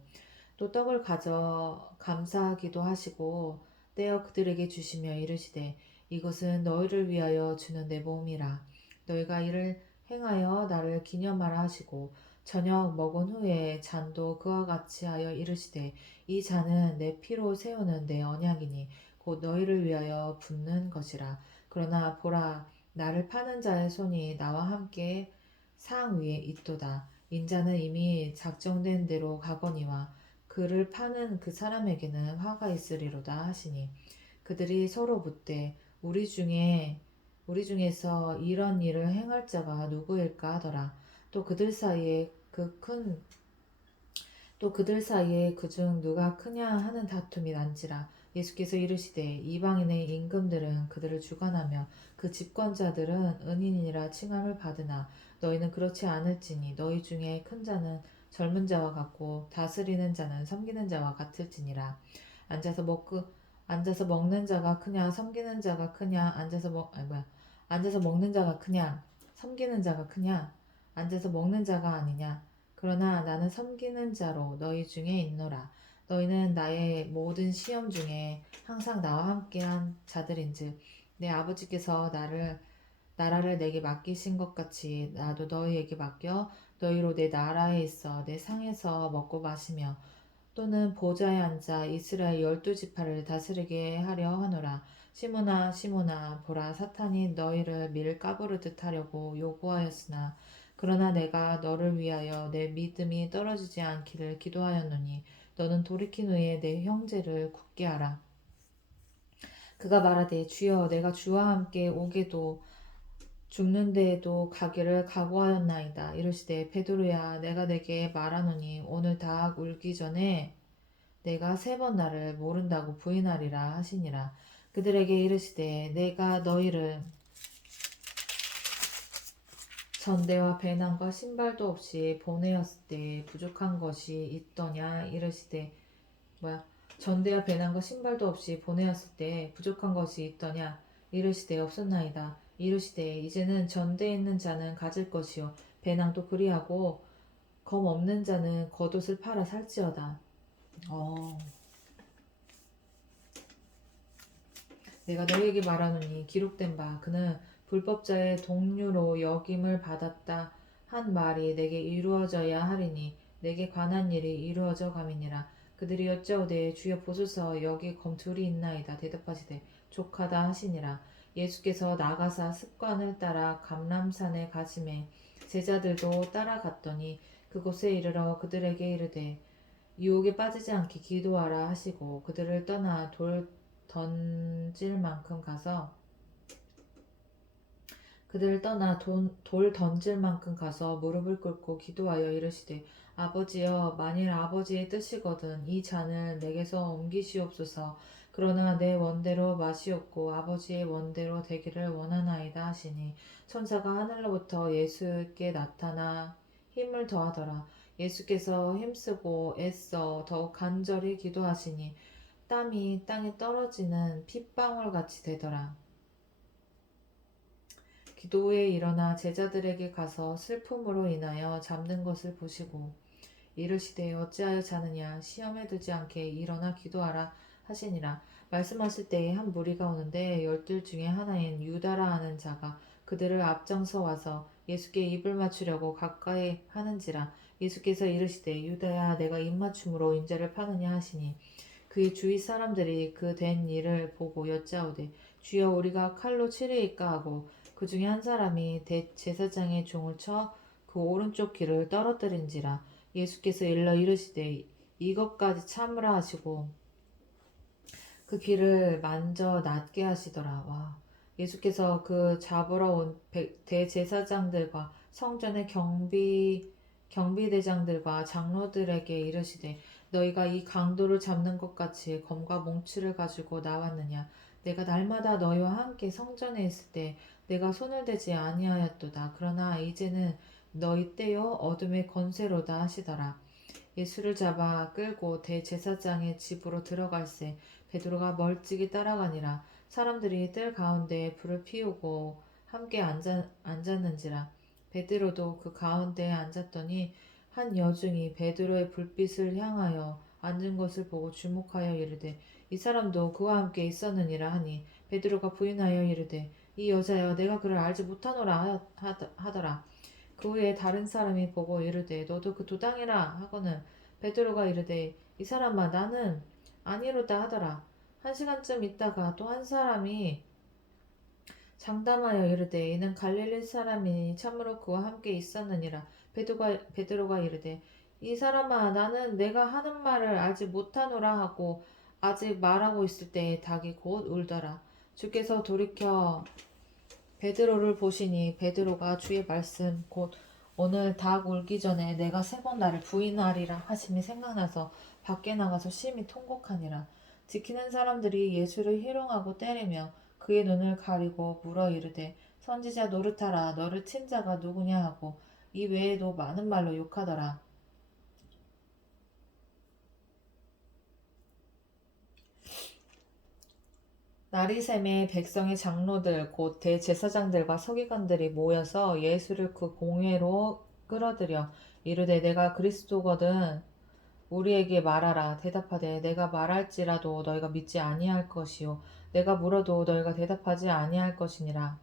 또 떡을 가져 감사하기도 하시고 떼어 그들에게 주시며 이르시되 이것은 너희를 위하여 주는 내 몸이라. 너희가 이를 행하여 나를 기념하라 하시고 저녁 먹은 후에 잔도 그와 같이 하여 이르시되 이 잔은 내 피로 세우는 내 언약이니 곧 너희를 위하여 붓는 것이라. 그러나 보라 나를 파는 자의 손이 나와 함께 상 위에 있도다. 인자는 이미 작정된 대로 가거니와 그를 파는 그 사람에게는 화가 있으리로다 하시니 그들이 서로 묻되 우리 중에서 이런 일을 행할 자가 누구일까 하더라. 또 그들 사이에 그중 누가 크냐 하는 다툼이 난지라. 예수께서 이르시되 이방인의 임금들은 그들을 주관하며 그 집권자들은 은인이라 칭함을 받으나 너희는 그렇지 않을지니 너희 중에 큰 자는 젊은 자와 같고 다스리는 자는 섬기는 자와 같을지니라. 앉아서 먹는 자가 크냐 섬기는 자가 크냐 앉아서 먹는 자가 크냐 섬기는 자가 크냐 앉아서 먹는 자가 아니냐. 그러나 나는 섬기는 자로 너희 중에 있노라. 너희는 나의 모든 시험 중에 항상 나와 함께한 자들인즉 내 아버지께서 나라를 내게 맡기신 것 같이 나도 너희에게 맡겨 너희로 내 나라에 있어 내 상에서 먹고 마시며 또는 보좌에 앉아 이스라엘 12지파를 다스리게 하려 하노라. 시몬아 시몬아 보라 사탄이 너희를 밀 까부르듯 하려고 요구하였으나 그러나 내가 너를 위하여 내 믿음이 떨어지지 않기를 기도하였노니 너는 돌이킨 후에 내 형제를 굳게 하라. 그가 말하되 주여 내가 주와 함께 오게도 죽는 데에도 가기를 각오하였나이다. 이르시되 베드로야 내가 내게 말하노니 오늘 닭 울기 전에 내가 3번 나를 모른다고 부인하리라 하시니라. 그들에게 이르시되 내가 너희를 전대와 배낭과 신발도 없이 보내었을 때 부족한 것이 있더냐 이르시되 전대와 배낭과 신발도 없이 보내었을 때 부족한 것이 있더냐 이르시되 없었나이다. 이르시되 이제는 전대에 있는 자는 가질 것이요 배낭도 그리하고 검 없는 자는 겉옷을 팔아 살지어다. 내가 너희에게 말하노니 기록된 바 그는 불법자의 동류로 여김을 받았다 한 말이 내게 이루어져야 하리니 내게 관한 일이 이루어져 감이니라. 그들이 여짜오되 주여 보소서 여기 검 둘이 있나이다. 대답하시되 족하다 하시니라. 예수께서 나가사 습관을 따라 감람산에 가시매 제자들도 따라갔더니 그곳에 이르러 그들에게 이르되 유혹에 빠지지 않게 기도하라 하시고 그들을 떠나 돌 던질 만큼 가서 무릎을 꿇고 기도하여 이르시되 아버지여 만일 아버지의 뜻이거든 이 잔을 내게서 옮기시옵소서. 그러나 내 원대로 마시옵고 아버지의 원대로 되기를 원하나이다 하시니 천사가 하늘로부터 예수께 나타나 힘을 더하더라. 예수께서 힘쓰고 애써 더욱 간절히 기도하시니 땀이 땅에 떨어지는 핏방울 같이 되더라. 기도 후에 일어나 제자들에게 가서 슬픔으로 인하여 잠든 것을 보시고 이르시되 어찌하여 자느냐 시험에 들지 않게 일어나 기도하라 하시니라. 말씀하실 때에 한 무리가 오는데 열둘 중에 하나인 유다라 하는 자가 그들을 앞장서 와서 예수께 입을 맞추려고 가까이 하는지라. 예수께서 이르시되 유다야 내가 입맞춤으로 인자를 파느냐 하시니 그의 주위 사람들이 그 된 일을 보고 여짜오되 주여 우리가 칼로 치리이까 하고 그 중에 한 사람이 대제사장의 종을 쳐 그 오른쪽 귀를 떨어뜨린지라. 예수께서 일러 이르시되 이것까지 참으라 하시고 그 귀를 만져 낫게 하시더라. 와. 예수께서 그 잡으러 온 대제사장들과 성전의 경비대장들과 장로들에게 이르시되 너희가 이 강도를 잡는 것 같이 검과 몽치를 가지고 나왔느냐. 내가 날마다 너희와 함께 성전에 있을 때 내가 손을 대지 아니하였도다. 그러나 이제는 너희 때요 어둠의 권세로다 하시더라. 예수를 잡아 끌고 대제사장의 집으로 들어갈새 베드로가 멀찍이 따라가니라. 사람들이 뜰 가운데에 불을 피우고 함께 앉았는지라. 베드로도 그 가운데에 앉았더니 한 여중이 베드로의 불빛을 향하여 앉은 것을 보고 주목하여 이르되 이 사람도 그와 함께 있었느니라 하니 베드로가 부인하여 이르되 이 여자여 내가 그를 알지 못하노라 하더라. 그 후에 다른 사람이 보고 이르되 너도 그 도당이라 하고는 베드로가 이르되 이 사람아 나는 아니로다 하더라. 한 시간쯤 있다가 또 한 사람이 장담하여 이르되 이는 갈릴리 사람이니 참으로 그와 함께 있었느니라. 베드로가 이르되 이 사람아 나는 내가 하는 말을 알지 못하노라 하고 아직 말하고 있을 때에 닭이 곧 울더라. 주께서 돌이켜 베드로를 보시니 베드로가 주의 말씀 곧 오늘 닭 울기 전에 내가 세 번 나를 부인하리라 하심이 생각나서 밖에 나가서 심히 통곡하니라. 지키는 사람들이 예수를 희롱하고 때리며 그의 눈을 가리고 물어 이르되 선지자 노릇하라 너를 친 자가 누구냐 하고 이 외에도 많은 말로 욕하더라. 날이 새매 백성의 장로들 곧 대제사장들과 서기관들이 모여서 예수를 그 공회로 끌어들여 이르되 내가 그리스도거든 우리에게 말하라. 대답하되 내가 말할지라도 너희가 믿지 아니할 것이요 내가 물어도 너희가 대답하지 아니할 것이니라.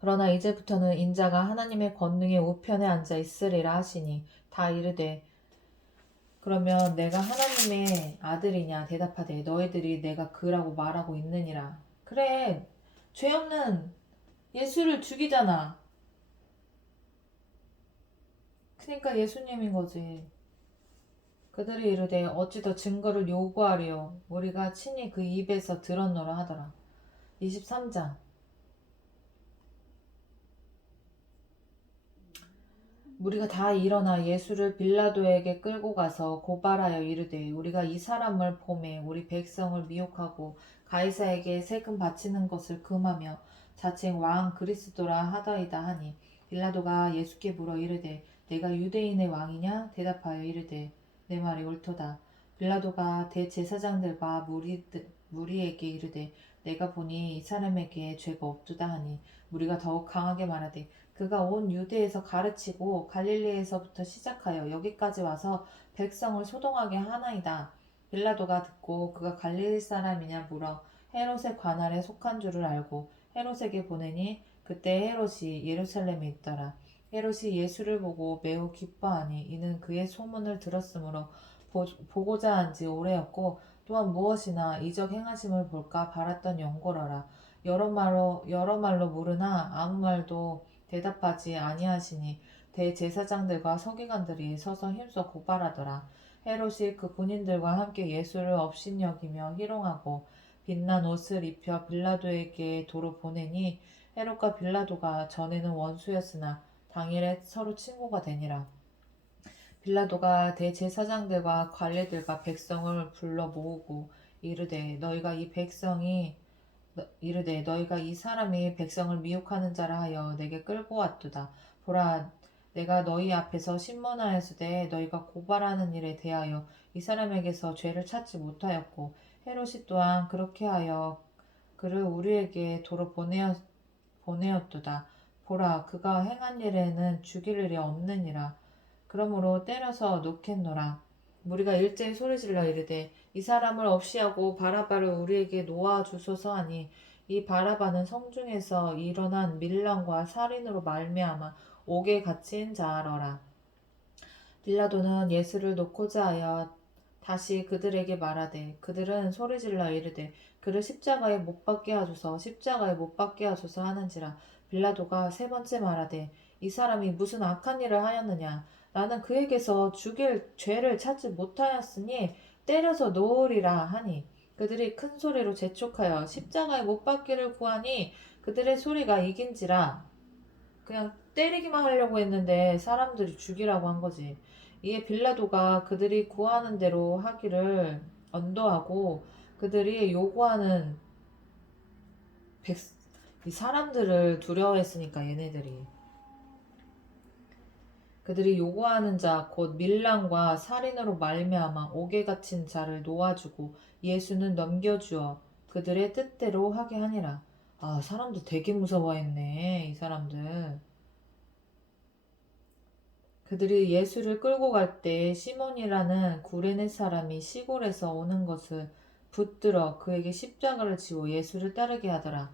그러나 이제부터는 인자가 하나님의 권능의 우편에 앉아 있으리라 하시니 다 이르되 그러면 내가 하나님의 아들이냐 대답하되 너희들이 내가 그라고 말하고 있느니라. 그래 죄 없는 예수를 죽이잖아. 그러니까 예수님인 거지. 그들이 이르되 어찌 더 증거를 요구하리요 우리가 친히 그 입에서 들었노라 하더라. 23장. 우리가 다 일어나 예수를 빌라도에게 끌고 가서 고발하여 이르되 우리가 이 사람을 보매 우리 백성을 미혹하고 가이사에게 세금 바치는 것을 금하며 자칭 왕 그리스도라 하다이다 하니 빌라도가 예수께 물어 이르되 내가 유대인의 왕이냐 대답하여 이르되 내 말이 옳도다. 빌라도가 대제사장들과 무리에게 이르되 내가 보니 이 사람에게 죄가 없도다 하니 무리가 더욱 강하게 말하되 그가 온 유대에서 가르치고 갈릴리에서부터 시작하여 여기까지 와서 백성을 소동하게 하나이다. 빌라도가 듣고 그가 갈릴리 사람이냐 물어 헤롯의 관할에 속한 줄을 알고 헤롯에게 보내니 그때 헤롯이 예루살렘에 있더라. 헤롯이 예수를 보고 매우 기뻐하니 이는 그의 소문을 들었으므로 보고자 한 지 오래였고 또한 무엇이나 이적 행하심을 볼까 바랐던 연고라라. 여러 말로 물으나 아무 말도 대답하지 아니하시니 대제사장들과 서기관들이 서서 힘써 고발하더라. 헤롯이 그 군인들과 함께 예수를 업신여기며 희롱하고 빛난 옷을 입혀 빌라도에게 도로 보내니 헤롯과 빌라도가 전에는 원수였으나 당일에 서로 친구가 되니라. 빌라도가 대제사장들과 관리들과 백성을 불러 모으고 이르되 너희가 이 사람이 백성을 미혹하는 자라 하여 내게 끌고 왔도다. 보라, 내가 너희 앞에서 신문하였으되 너희가 고발하는 일에 대하여 이 사람에게서 죄를 찾지 못하였고 헤롯이 또한 그렇게 하여 그를 우리에게 도로 보내었도다. 보라, 그가 행한 일에는 죽일 일이 없느니라. 그러므로 때려서 놓겠노라. 무리가 일제히 소리질러 이르되 이 사람을 없이하고 바라바를 우리에게 놓아 주소서 하니 이 바라바는 성중에서 일어난 밀란과 살인으로 말미암아 옥에 갇힌 자러라. 빌라도는 예수를 놓고자 하여 다시 그들에게 말하되 그들은 소리질러 이르되 그를 십자가에 못 박게 하소서 십자가에 못 박게 하소서 하는지라. 빌라도가 세 번째 말하되 이 사람이 무슨 악한 일을 하였느냐 나는 그에게서 죽일 죄를 찾지 못하였으니 때려서 놓으리라 하니 그들이 큰 소리로 재촉하여 십자가에 못 박기를 구하니 그들의 소리가 이긴지라. 그냥 때리기만 하려고 했는데 사람들이 죽이라고 한 거지. 이에 빌라도가 그들이 구하는 대로 하기를 언도하고 그들이 요구하는 백, 이 사람들을 두려워했으니까 그들이 요구하는 자 곧 밀란과 살인으로 말미암아 옥에 갇힌 자를 놓아주고 예수는 넘겨주어 그들의 뜻대로 하게 하니라. 아, 사람들 되게 무서워했네, 이 사람들. 그들이 예수를 끌고 갈 때 시몬이라는 구레네 사람이 시골에서 오는 것을 붙들어 그에게 십자가를 지워 예수를 따르게 하더라.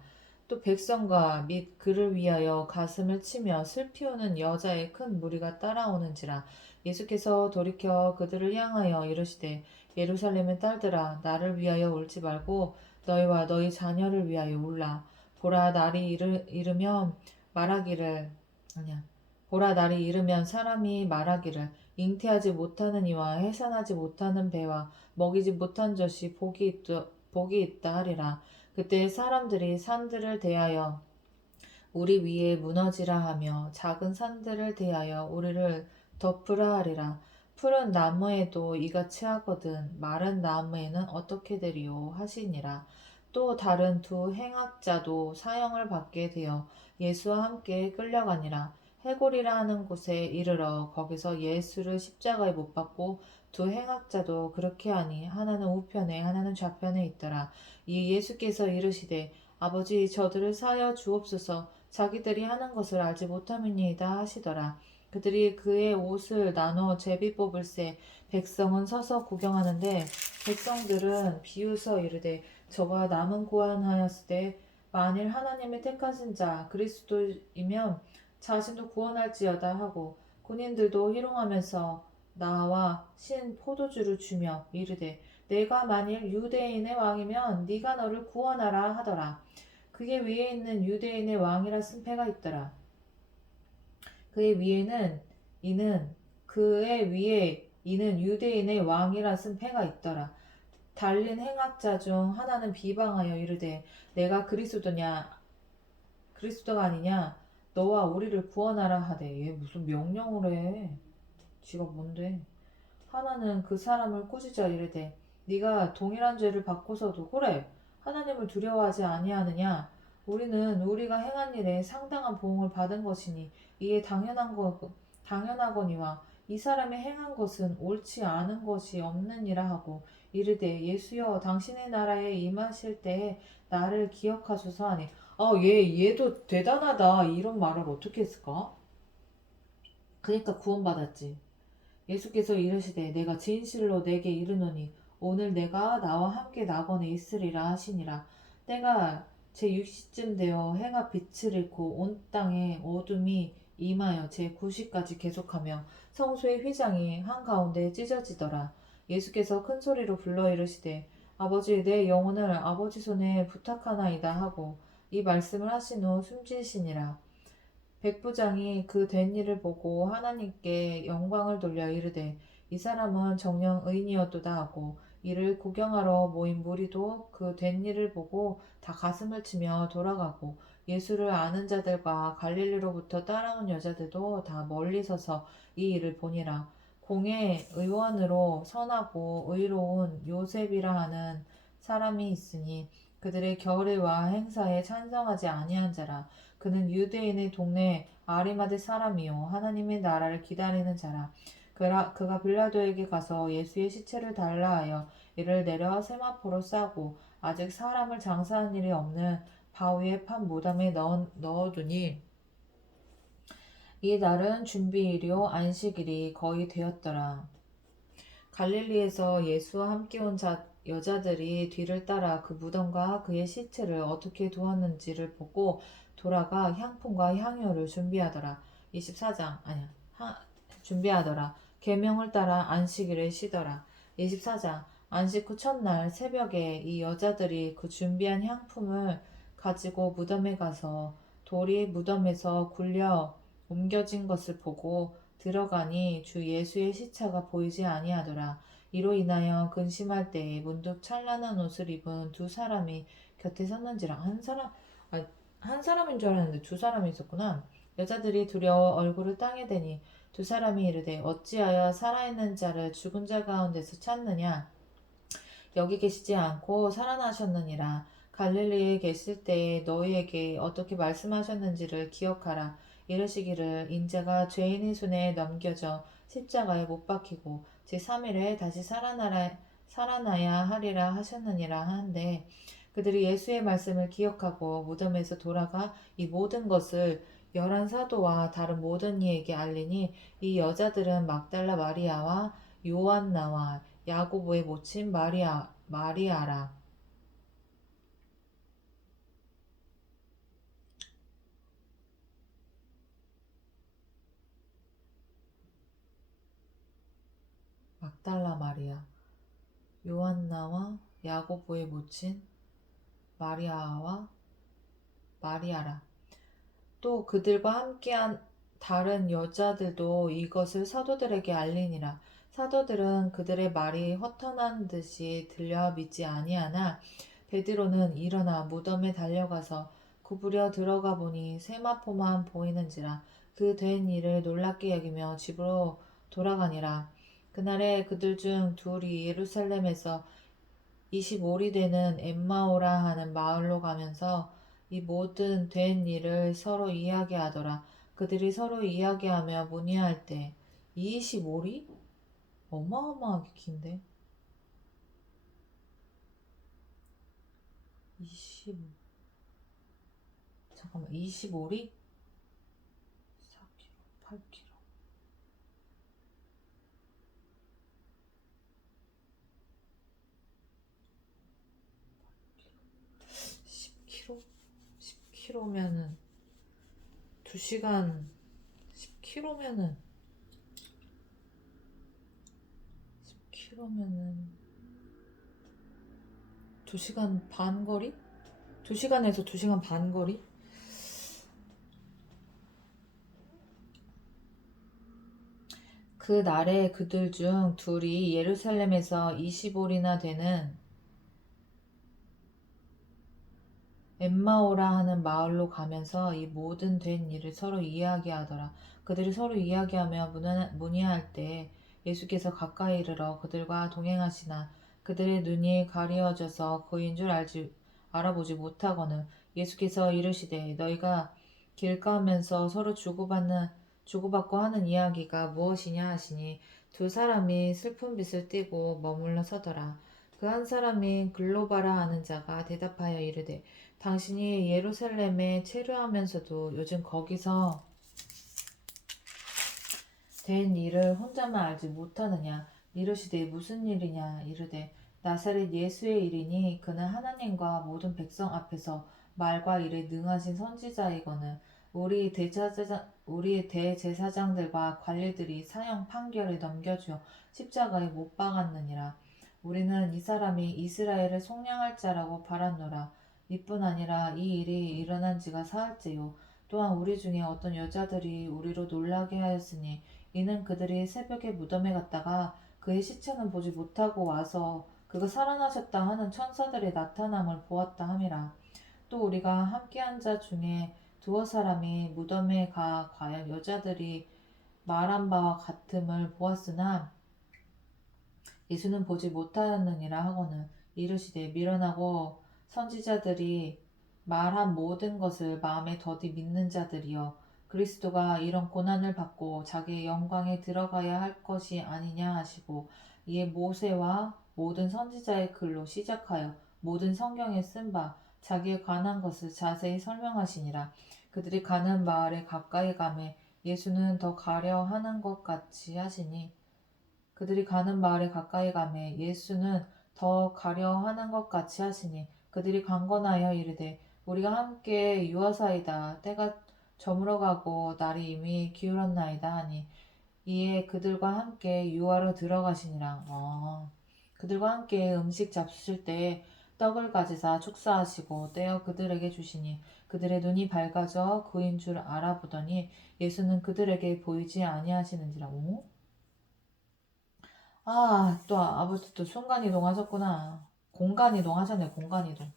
또 백성과 및 그를 위하여 가슴을 치며 슬피 우는 여자의 큰 무리가 따라오는지라. 예수께서 돌이켜 그들을 향하여 이르시되 예루살렘의 딸들아 나를 위하여 울지 말고 너희와 너희 자녀를 위하여 울라. 보라 날이 이르면 말하기를 아니야. 보라 날이 이르면 사람이 말하기를 잉태하지 못하는 이와 해산하지 못하는 배와 먹이지 못한 젖이 복이 있다 하리라. 그때 사람들이 산들을 대하여 우리 위에 무너지라 하며 작은 산들을 대하여 우리를 덮으라 하리라. 푸른 나무에도 이같이 하거든 마른 나무에는 어떻게 되리요 하시니라. 또 다른 두 행악자도 사형을 받게 되어 예수와 함께 끌려가니라. 해골이라 하는 곳에 이르러 거기서 예수를 십자가에 못 박고 두 행악자도 그렇게 하니 하나는 우편에 하나는 좌편에 있더라. 이 예수께서 이르시되 아버지 저들을 사하여 주옵소서 자기들이 하는 것을 알지 못함이니이다 하시더라. 그들이 그의 옷을 나눠 제비 뽑을새 백성은 서서 구경하는데 백성들은 비웃어 이르되 저가 남은 고안하였으되 만일 하나님의 택하신 자 그리스도이면 자신도 구원할지어다 하고 군인들도 희롱하면서 나와 신 포도주를 주며 이르되 내가 만일 유대인의 왕이면 네가 너를 구원하라 하더라. 그의 위에 있는 유대인의 왕이라 쓴 패가 있더라. 그의 위에 이는 유대인의 왕이라 쓴 패가 있더라. 달린 행악자 중 하나는 비방하여 이르되 내가 그리스도가 아니냐 너와 우리를 구원하라 하되 얘 무슨 명령을 해. 지가 뭔데. 하나는 그 사람을 꾸짖어 이르되 네가 동일한 죄를 받고서도 그래 하나님을 두려워하지 아니하느냐. 우리는 우리가 행한 일에 상당한 보응을 받은 것이니 이에 당연하거니와 이 사람이 행한 것은 옳지 않은 것이 없느니라 하고 이르되 예수여 당신의 나라에 임하실 때에 나를 기억하소서 하니. 얘도 대단하다. 이런 말을 어떻게 했을까? 그러니까 구원받았지. 예수께서 이르시되 내가 진실로 내게 이르노니 오늘 내가 나와 함께 낙원에 있으리라 하시니라. 때가 제6시쯤 되어 해가 빛을 잃고 온 땅에 어둠이 임하여 제9시까지 계속하며 성소의 휘장이 한가운데 찢어지더라. 예수께서 큰 소리로 불러 이르시되 아버지 내 영혼을 아버지 손에 부탁하나이다 하고 이 말씀을 하신 후 숨지시니라. 백부장이 그 된 일을 보고 하나님께 영광을 돌려 이르되 이 사람은 정녕 의인이었도다 하고 이를 구경하러 모인 무리도 그 된 일을 보고 다 가슴을 치며 돌아가고 예수를 아는 자들과 갈릴리로부터 따라온 여자들도 다 멀리 서서 이 일을 보니라. 공회 의원으로 선하고 의로운 요셉이라 하는 사람이 있으니 그들의 결의와 행사에 찬성하지 아니한 자라. 그는 유대인의 동네 아리마대 사람이요 하나님의 나라를 기다리는 자라. 그가 빌라도에게 가서 예수의 시체를 달라 하여 이를 내려 세마포로 싸고 아직 사람을 장사한 일이 없는 바위에 판 무덤에 넣어두니 이 날은 준비일이요 안식일이 거의 되었더라. 갈릴리에서 예수와 함께 온 여자들이 뒤를 따라 그 무덤과 그의 시체를 어떻게 두었는지를 보고 돌아가 향품과 향유를 준비하더라. 24장 아니야. 준비하더라. 계명을 따라 안식일을 쉬더라. 24장 안식 후 첫날 새벽에 이 여자들이 그 준비한 향품을 가지고 무덤에 가서 돌이 무덤에서 굴려 옮겨진 것을 보고 들어가니 주 예수의 시체가 보이지 아니하더라. 이로 인하여 근심할 때에 문득 찬란한 옷을 입은 두 사람이 곁에 섰는지라. 한 사람인 줄 알았는데 두 사람이 있었구나. 여자들이 두려워 얼굴을 땅에 대니 두 사람이 이르되 어찌하여 살아있는 자를 죽은 자 가운데서 찾느냐. 여기 계시지 않고 살아나셨느니라. 갈릴리에 계실 때에 너희에게 어떻게 말씀하셨는지를 기억하라. 이르시기를 인자가 죄인의 손에 넘겨져 십자가에 못 박히고 제3일에 다시 살아나야 하리라 하셨느니라 하는데 그들이 예수의 말씀을 기억하고 무덤에서 돌아가 이 모든 것을 11사도와 다른 모든 이에게 알리니 이 여자들은 막달라 마리아와 요한나와 야고보의 모친 마리아라. 막달라 마리아, 요한나와 야고보의 모친 마리아와 마리아라. 또 그들과 함께한 다른 여자들도 이것을 사도들에게 알리니라. 사도들은 그들의 말이 허탄한 듯이 들려 믿지 아니하나 베드로는 일어나 무덤에 달려가서 구부려 들어가 보니 세마포만 보이는지라. 그 된 일을 놀랍게 여기며 집으로 돌아가니라. 그날에 그들 중 둘이 예루살렘에서 25리 되는 엠마오라 하는 마을로 가면서 이 모든 된 일을 서로 이야기하더라. 그들이 서로 이야기하며 문의할 때 25리? 어마어마하게 긴데? 20 잠깐만 25리? 4kg, 8kg 10kg? 10kg면은 2시간 10kg면은 10kg면은 2시간 반 거리? 2시간에서 2시간 반 거리? 그 날에 그들 중 둘이 예루살렘에서 25리나 되는 엠마오라 하는 마을로 가면서 이 모든 된 일을 서로 이야기하더라. 그들이 서로 이야기하며 문의할 때 예수께서 가까이 이르러 그들과 동행하시나 그들의 눈이 가리어져서 그인 줄 알아보지 못하거늘 예수께서 이르시되 너희가 길가면서 서로 주고받고 하는 이야기가 무엇이냐 하시니 두 사람이 슬픈 빛을 띠고 머물러 서더라. 그 한 사람이 글로바라 하는 자가 대답하여 이르되 당신이 예루살렘에 체류하면서도 요즘 거기서 된 일을 혼자만 알지 못하느냐. 이르시되 무슨 일이냐. 이르되 나사렛 예수의 일이니 그는 하나님과 모든 백성 앞에서 말과 일에 능하신 선지자이거늘 우리 대제사장들과 관리들이 사형 판결을 넘겨주어 십자가에 못 박았느니라. 우리는 이 사람이 이스라엘을 속량할 자라고 바랐노라. 이뿐 아니라 이 일이 일어난 지가 사흘째요. 또한 우리 중에 어떤 여자들이 우리로 놀라게 하였으니 이는 그들이 새벽에 무덤에 갔다가 그의 시체는 보지 못하고 와서 그가 살아나셨다 하는 천사들의 나타남을 보았다 함이라. 또 우리가 함께한 자 중에 두어 사람이 무덤에 가 과연 여자들이 말한 바와 같음을 보았으나 예수는 보지 못하였느니라 하고는 이르시되 미련하고 선지자들이 말한 모든 것을 마음에 더디 믿는 자들이여 그리스도가 이런 고난을 받고 자기의 영광에 들어가야 할 것이 아니냐 하시고 이에 모세와 모든 선지자의 글로 시작하여 모든 성경에 쓴 바 자기에 관한 것을 자세히 설명하시니라. 그들이 가는 마을에 가까이 가매 예수는 더 가려 하는 것 같이 하시니 그들이 가는 마을에 가까이 가매 예수는 더 가려 하는 것 같이 하시니 그들이 강건하여 이르되 우리가 함께 유하사이다 때가 저물어가고 날이 이미 기울었나이다 하니 이에 그들과 함께 유하로 들어가시니라. 그들과 함께 음식 잡수실 때에 떡을 가지사 축사하시고 떼어 그들에게 주시니 그들의 눈이 밝아져 그인 줄 알아보더니 예수는 그들에게 보이지 아니하시는지라. 또 아버지 또 순간이동 하셨구나. 공간이동 하셨네, 공간이동.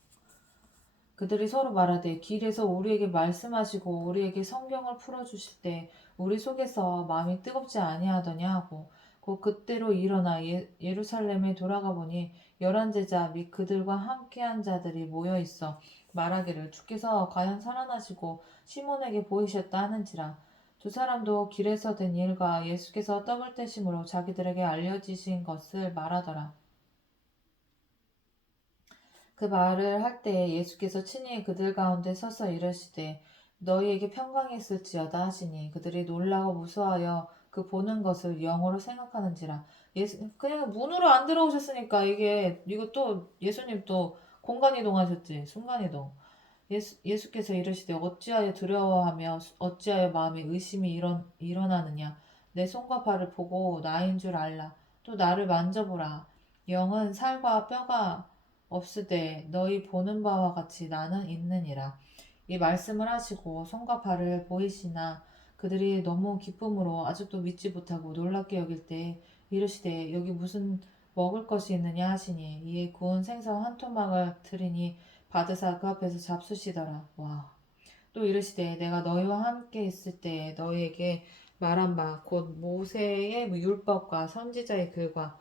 그들이 서로 말하되 길에서 우리에게 말씀하시고 우리에게 성경을 풀어주실 때 우리 속에서 마음이 뜨겁지 아니하더냐 하고 곧 그때로 일어나 예루살렘에 돌아가 보니 11 제자 및 그들과 함께한 자들이 모여 있어 말하기를 주께서 과연 살아나시고 시몬에게 보이셨다 하는지라. 두 사람도 길에서 된 일과 예수께서 떡을 떼심으로 자기들에게 알려지신 것을 말하더라. 그 말을 할 때에 예수께서 친히 그들 가운데 서서 이르시되 너희에게 평강이 있을지어다 하시니 그들이 놀라고 무서워하여 그 보는 것을 영어로 생각하는지라. 그냥 문으로 안 들어오셨으니까 이거 또 예수님 또 공간 이동하셨지. 순간 이동. 예수께서 이르시되 어찌하여 두려워하며 어찌하여 마음에 의심이 일어나느냐. 내 손과 발을 보고 나인 줄 알라. 또 나를 만져보라. 영은 살과 뼈가 없으되 너희 보는 바와 같이 나는 있느니라. 이 말씀을 하시고 손과 발을 보이시나 그들이 너무 기쁨으로 아직도 믿지 못하고 놀랍게 여길 때 이르시되 여기 무슨 먹을 것이 있느냐 하시니 이에 구운 생선 한 토막을 드리니 받으사 그 앞에서 잡수시더라. 또 이르시되 내가 너희와 함께 있을 때 너희에게 말한 바 곧 모세의 율법과 선지자의 글과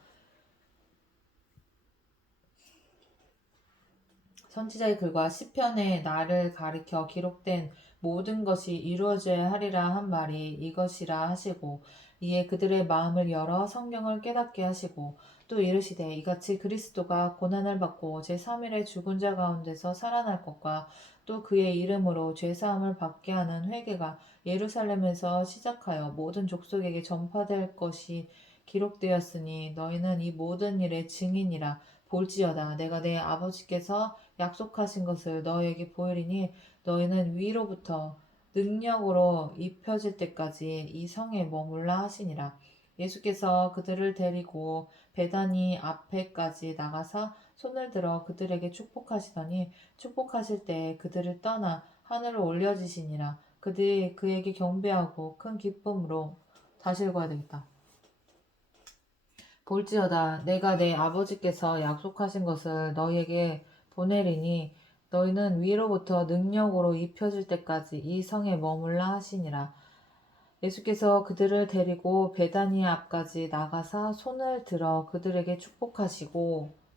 시편에 나를 가리켜 기록된 모든 것이 이루어져야 하리라 한 말이 이것이라 하시고 이에 그들의 마음을 열어 성경을 깨닫게 하시고 또 이르시되 이같이 그리스도가 고난을 받고 제3일에 죽은 자 가운데서 살아날 것과 또 그의 이름으로 죄사함을 받게 하는 회개가 예루살렘에서 시작하여 모든 족속에게 전파될 것이 기록되었으니 너희는 이 모든 일의 증인이라. 볼지어다 내가 내 아버지께서 약속하신 것을 너희에게 보이리니 너희는 위로부터 능력으로 입혀질 때까지 이 성에 머물라 하시니라. 예수께서 그들을 데리고 베다니 앞에까지 나가사 손을 들어 그들에게 축복하시더니 축복하실 때 그들을 떠나 하늘로 올려지시니라. 그들이 그에게 경배하고 큰 기쁨으로 다시 읽어야 되겠다. 볼지어다 내가 내 아버지께서 약속하신 것을 너희에게 보내리니 너희는 위로부터 능력으로 입혀질 때까지 이 성에 머물라 하시니라. 예수께서 그들을 데리고 베다니아 앞까지 나가사 손을 들어 그들에게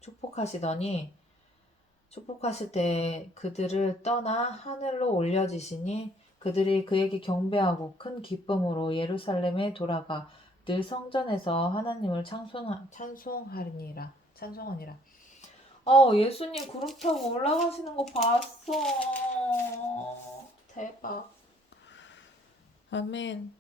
축복하시더니 축복하실 때 그들을 떠나 하늘로 올려지시니 그들이 그에게 경배하고 큰 기쁨으로 예루살렘에 돌아가 늘 성전에서 하나님을 찬송하니라. 예수님 구름 타고 올라가시는 거 봤어. 대박. 아멘.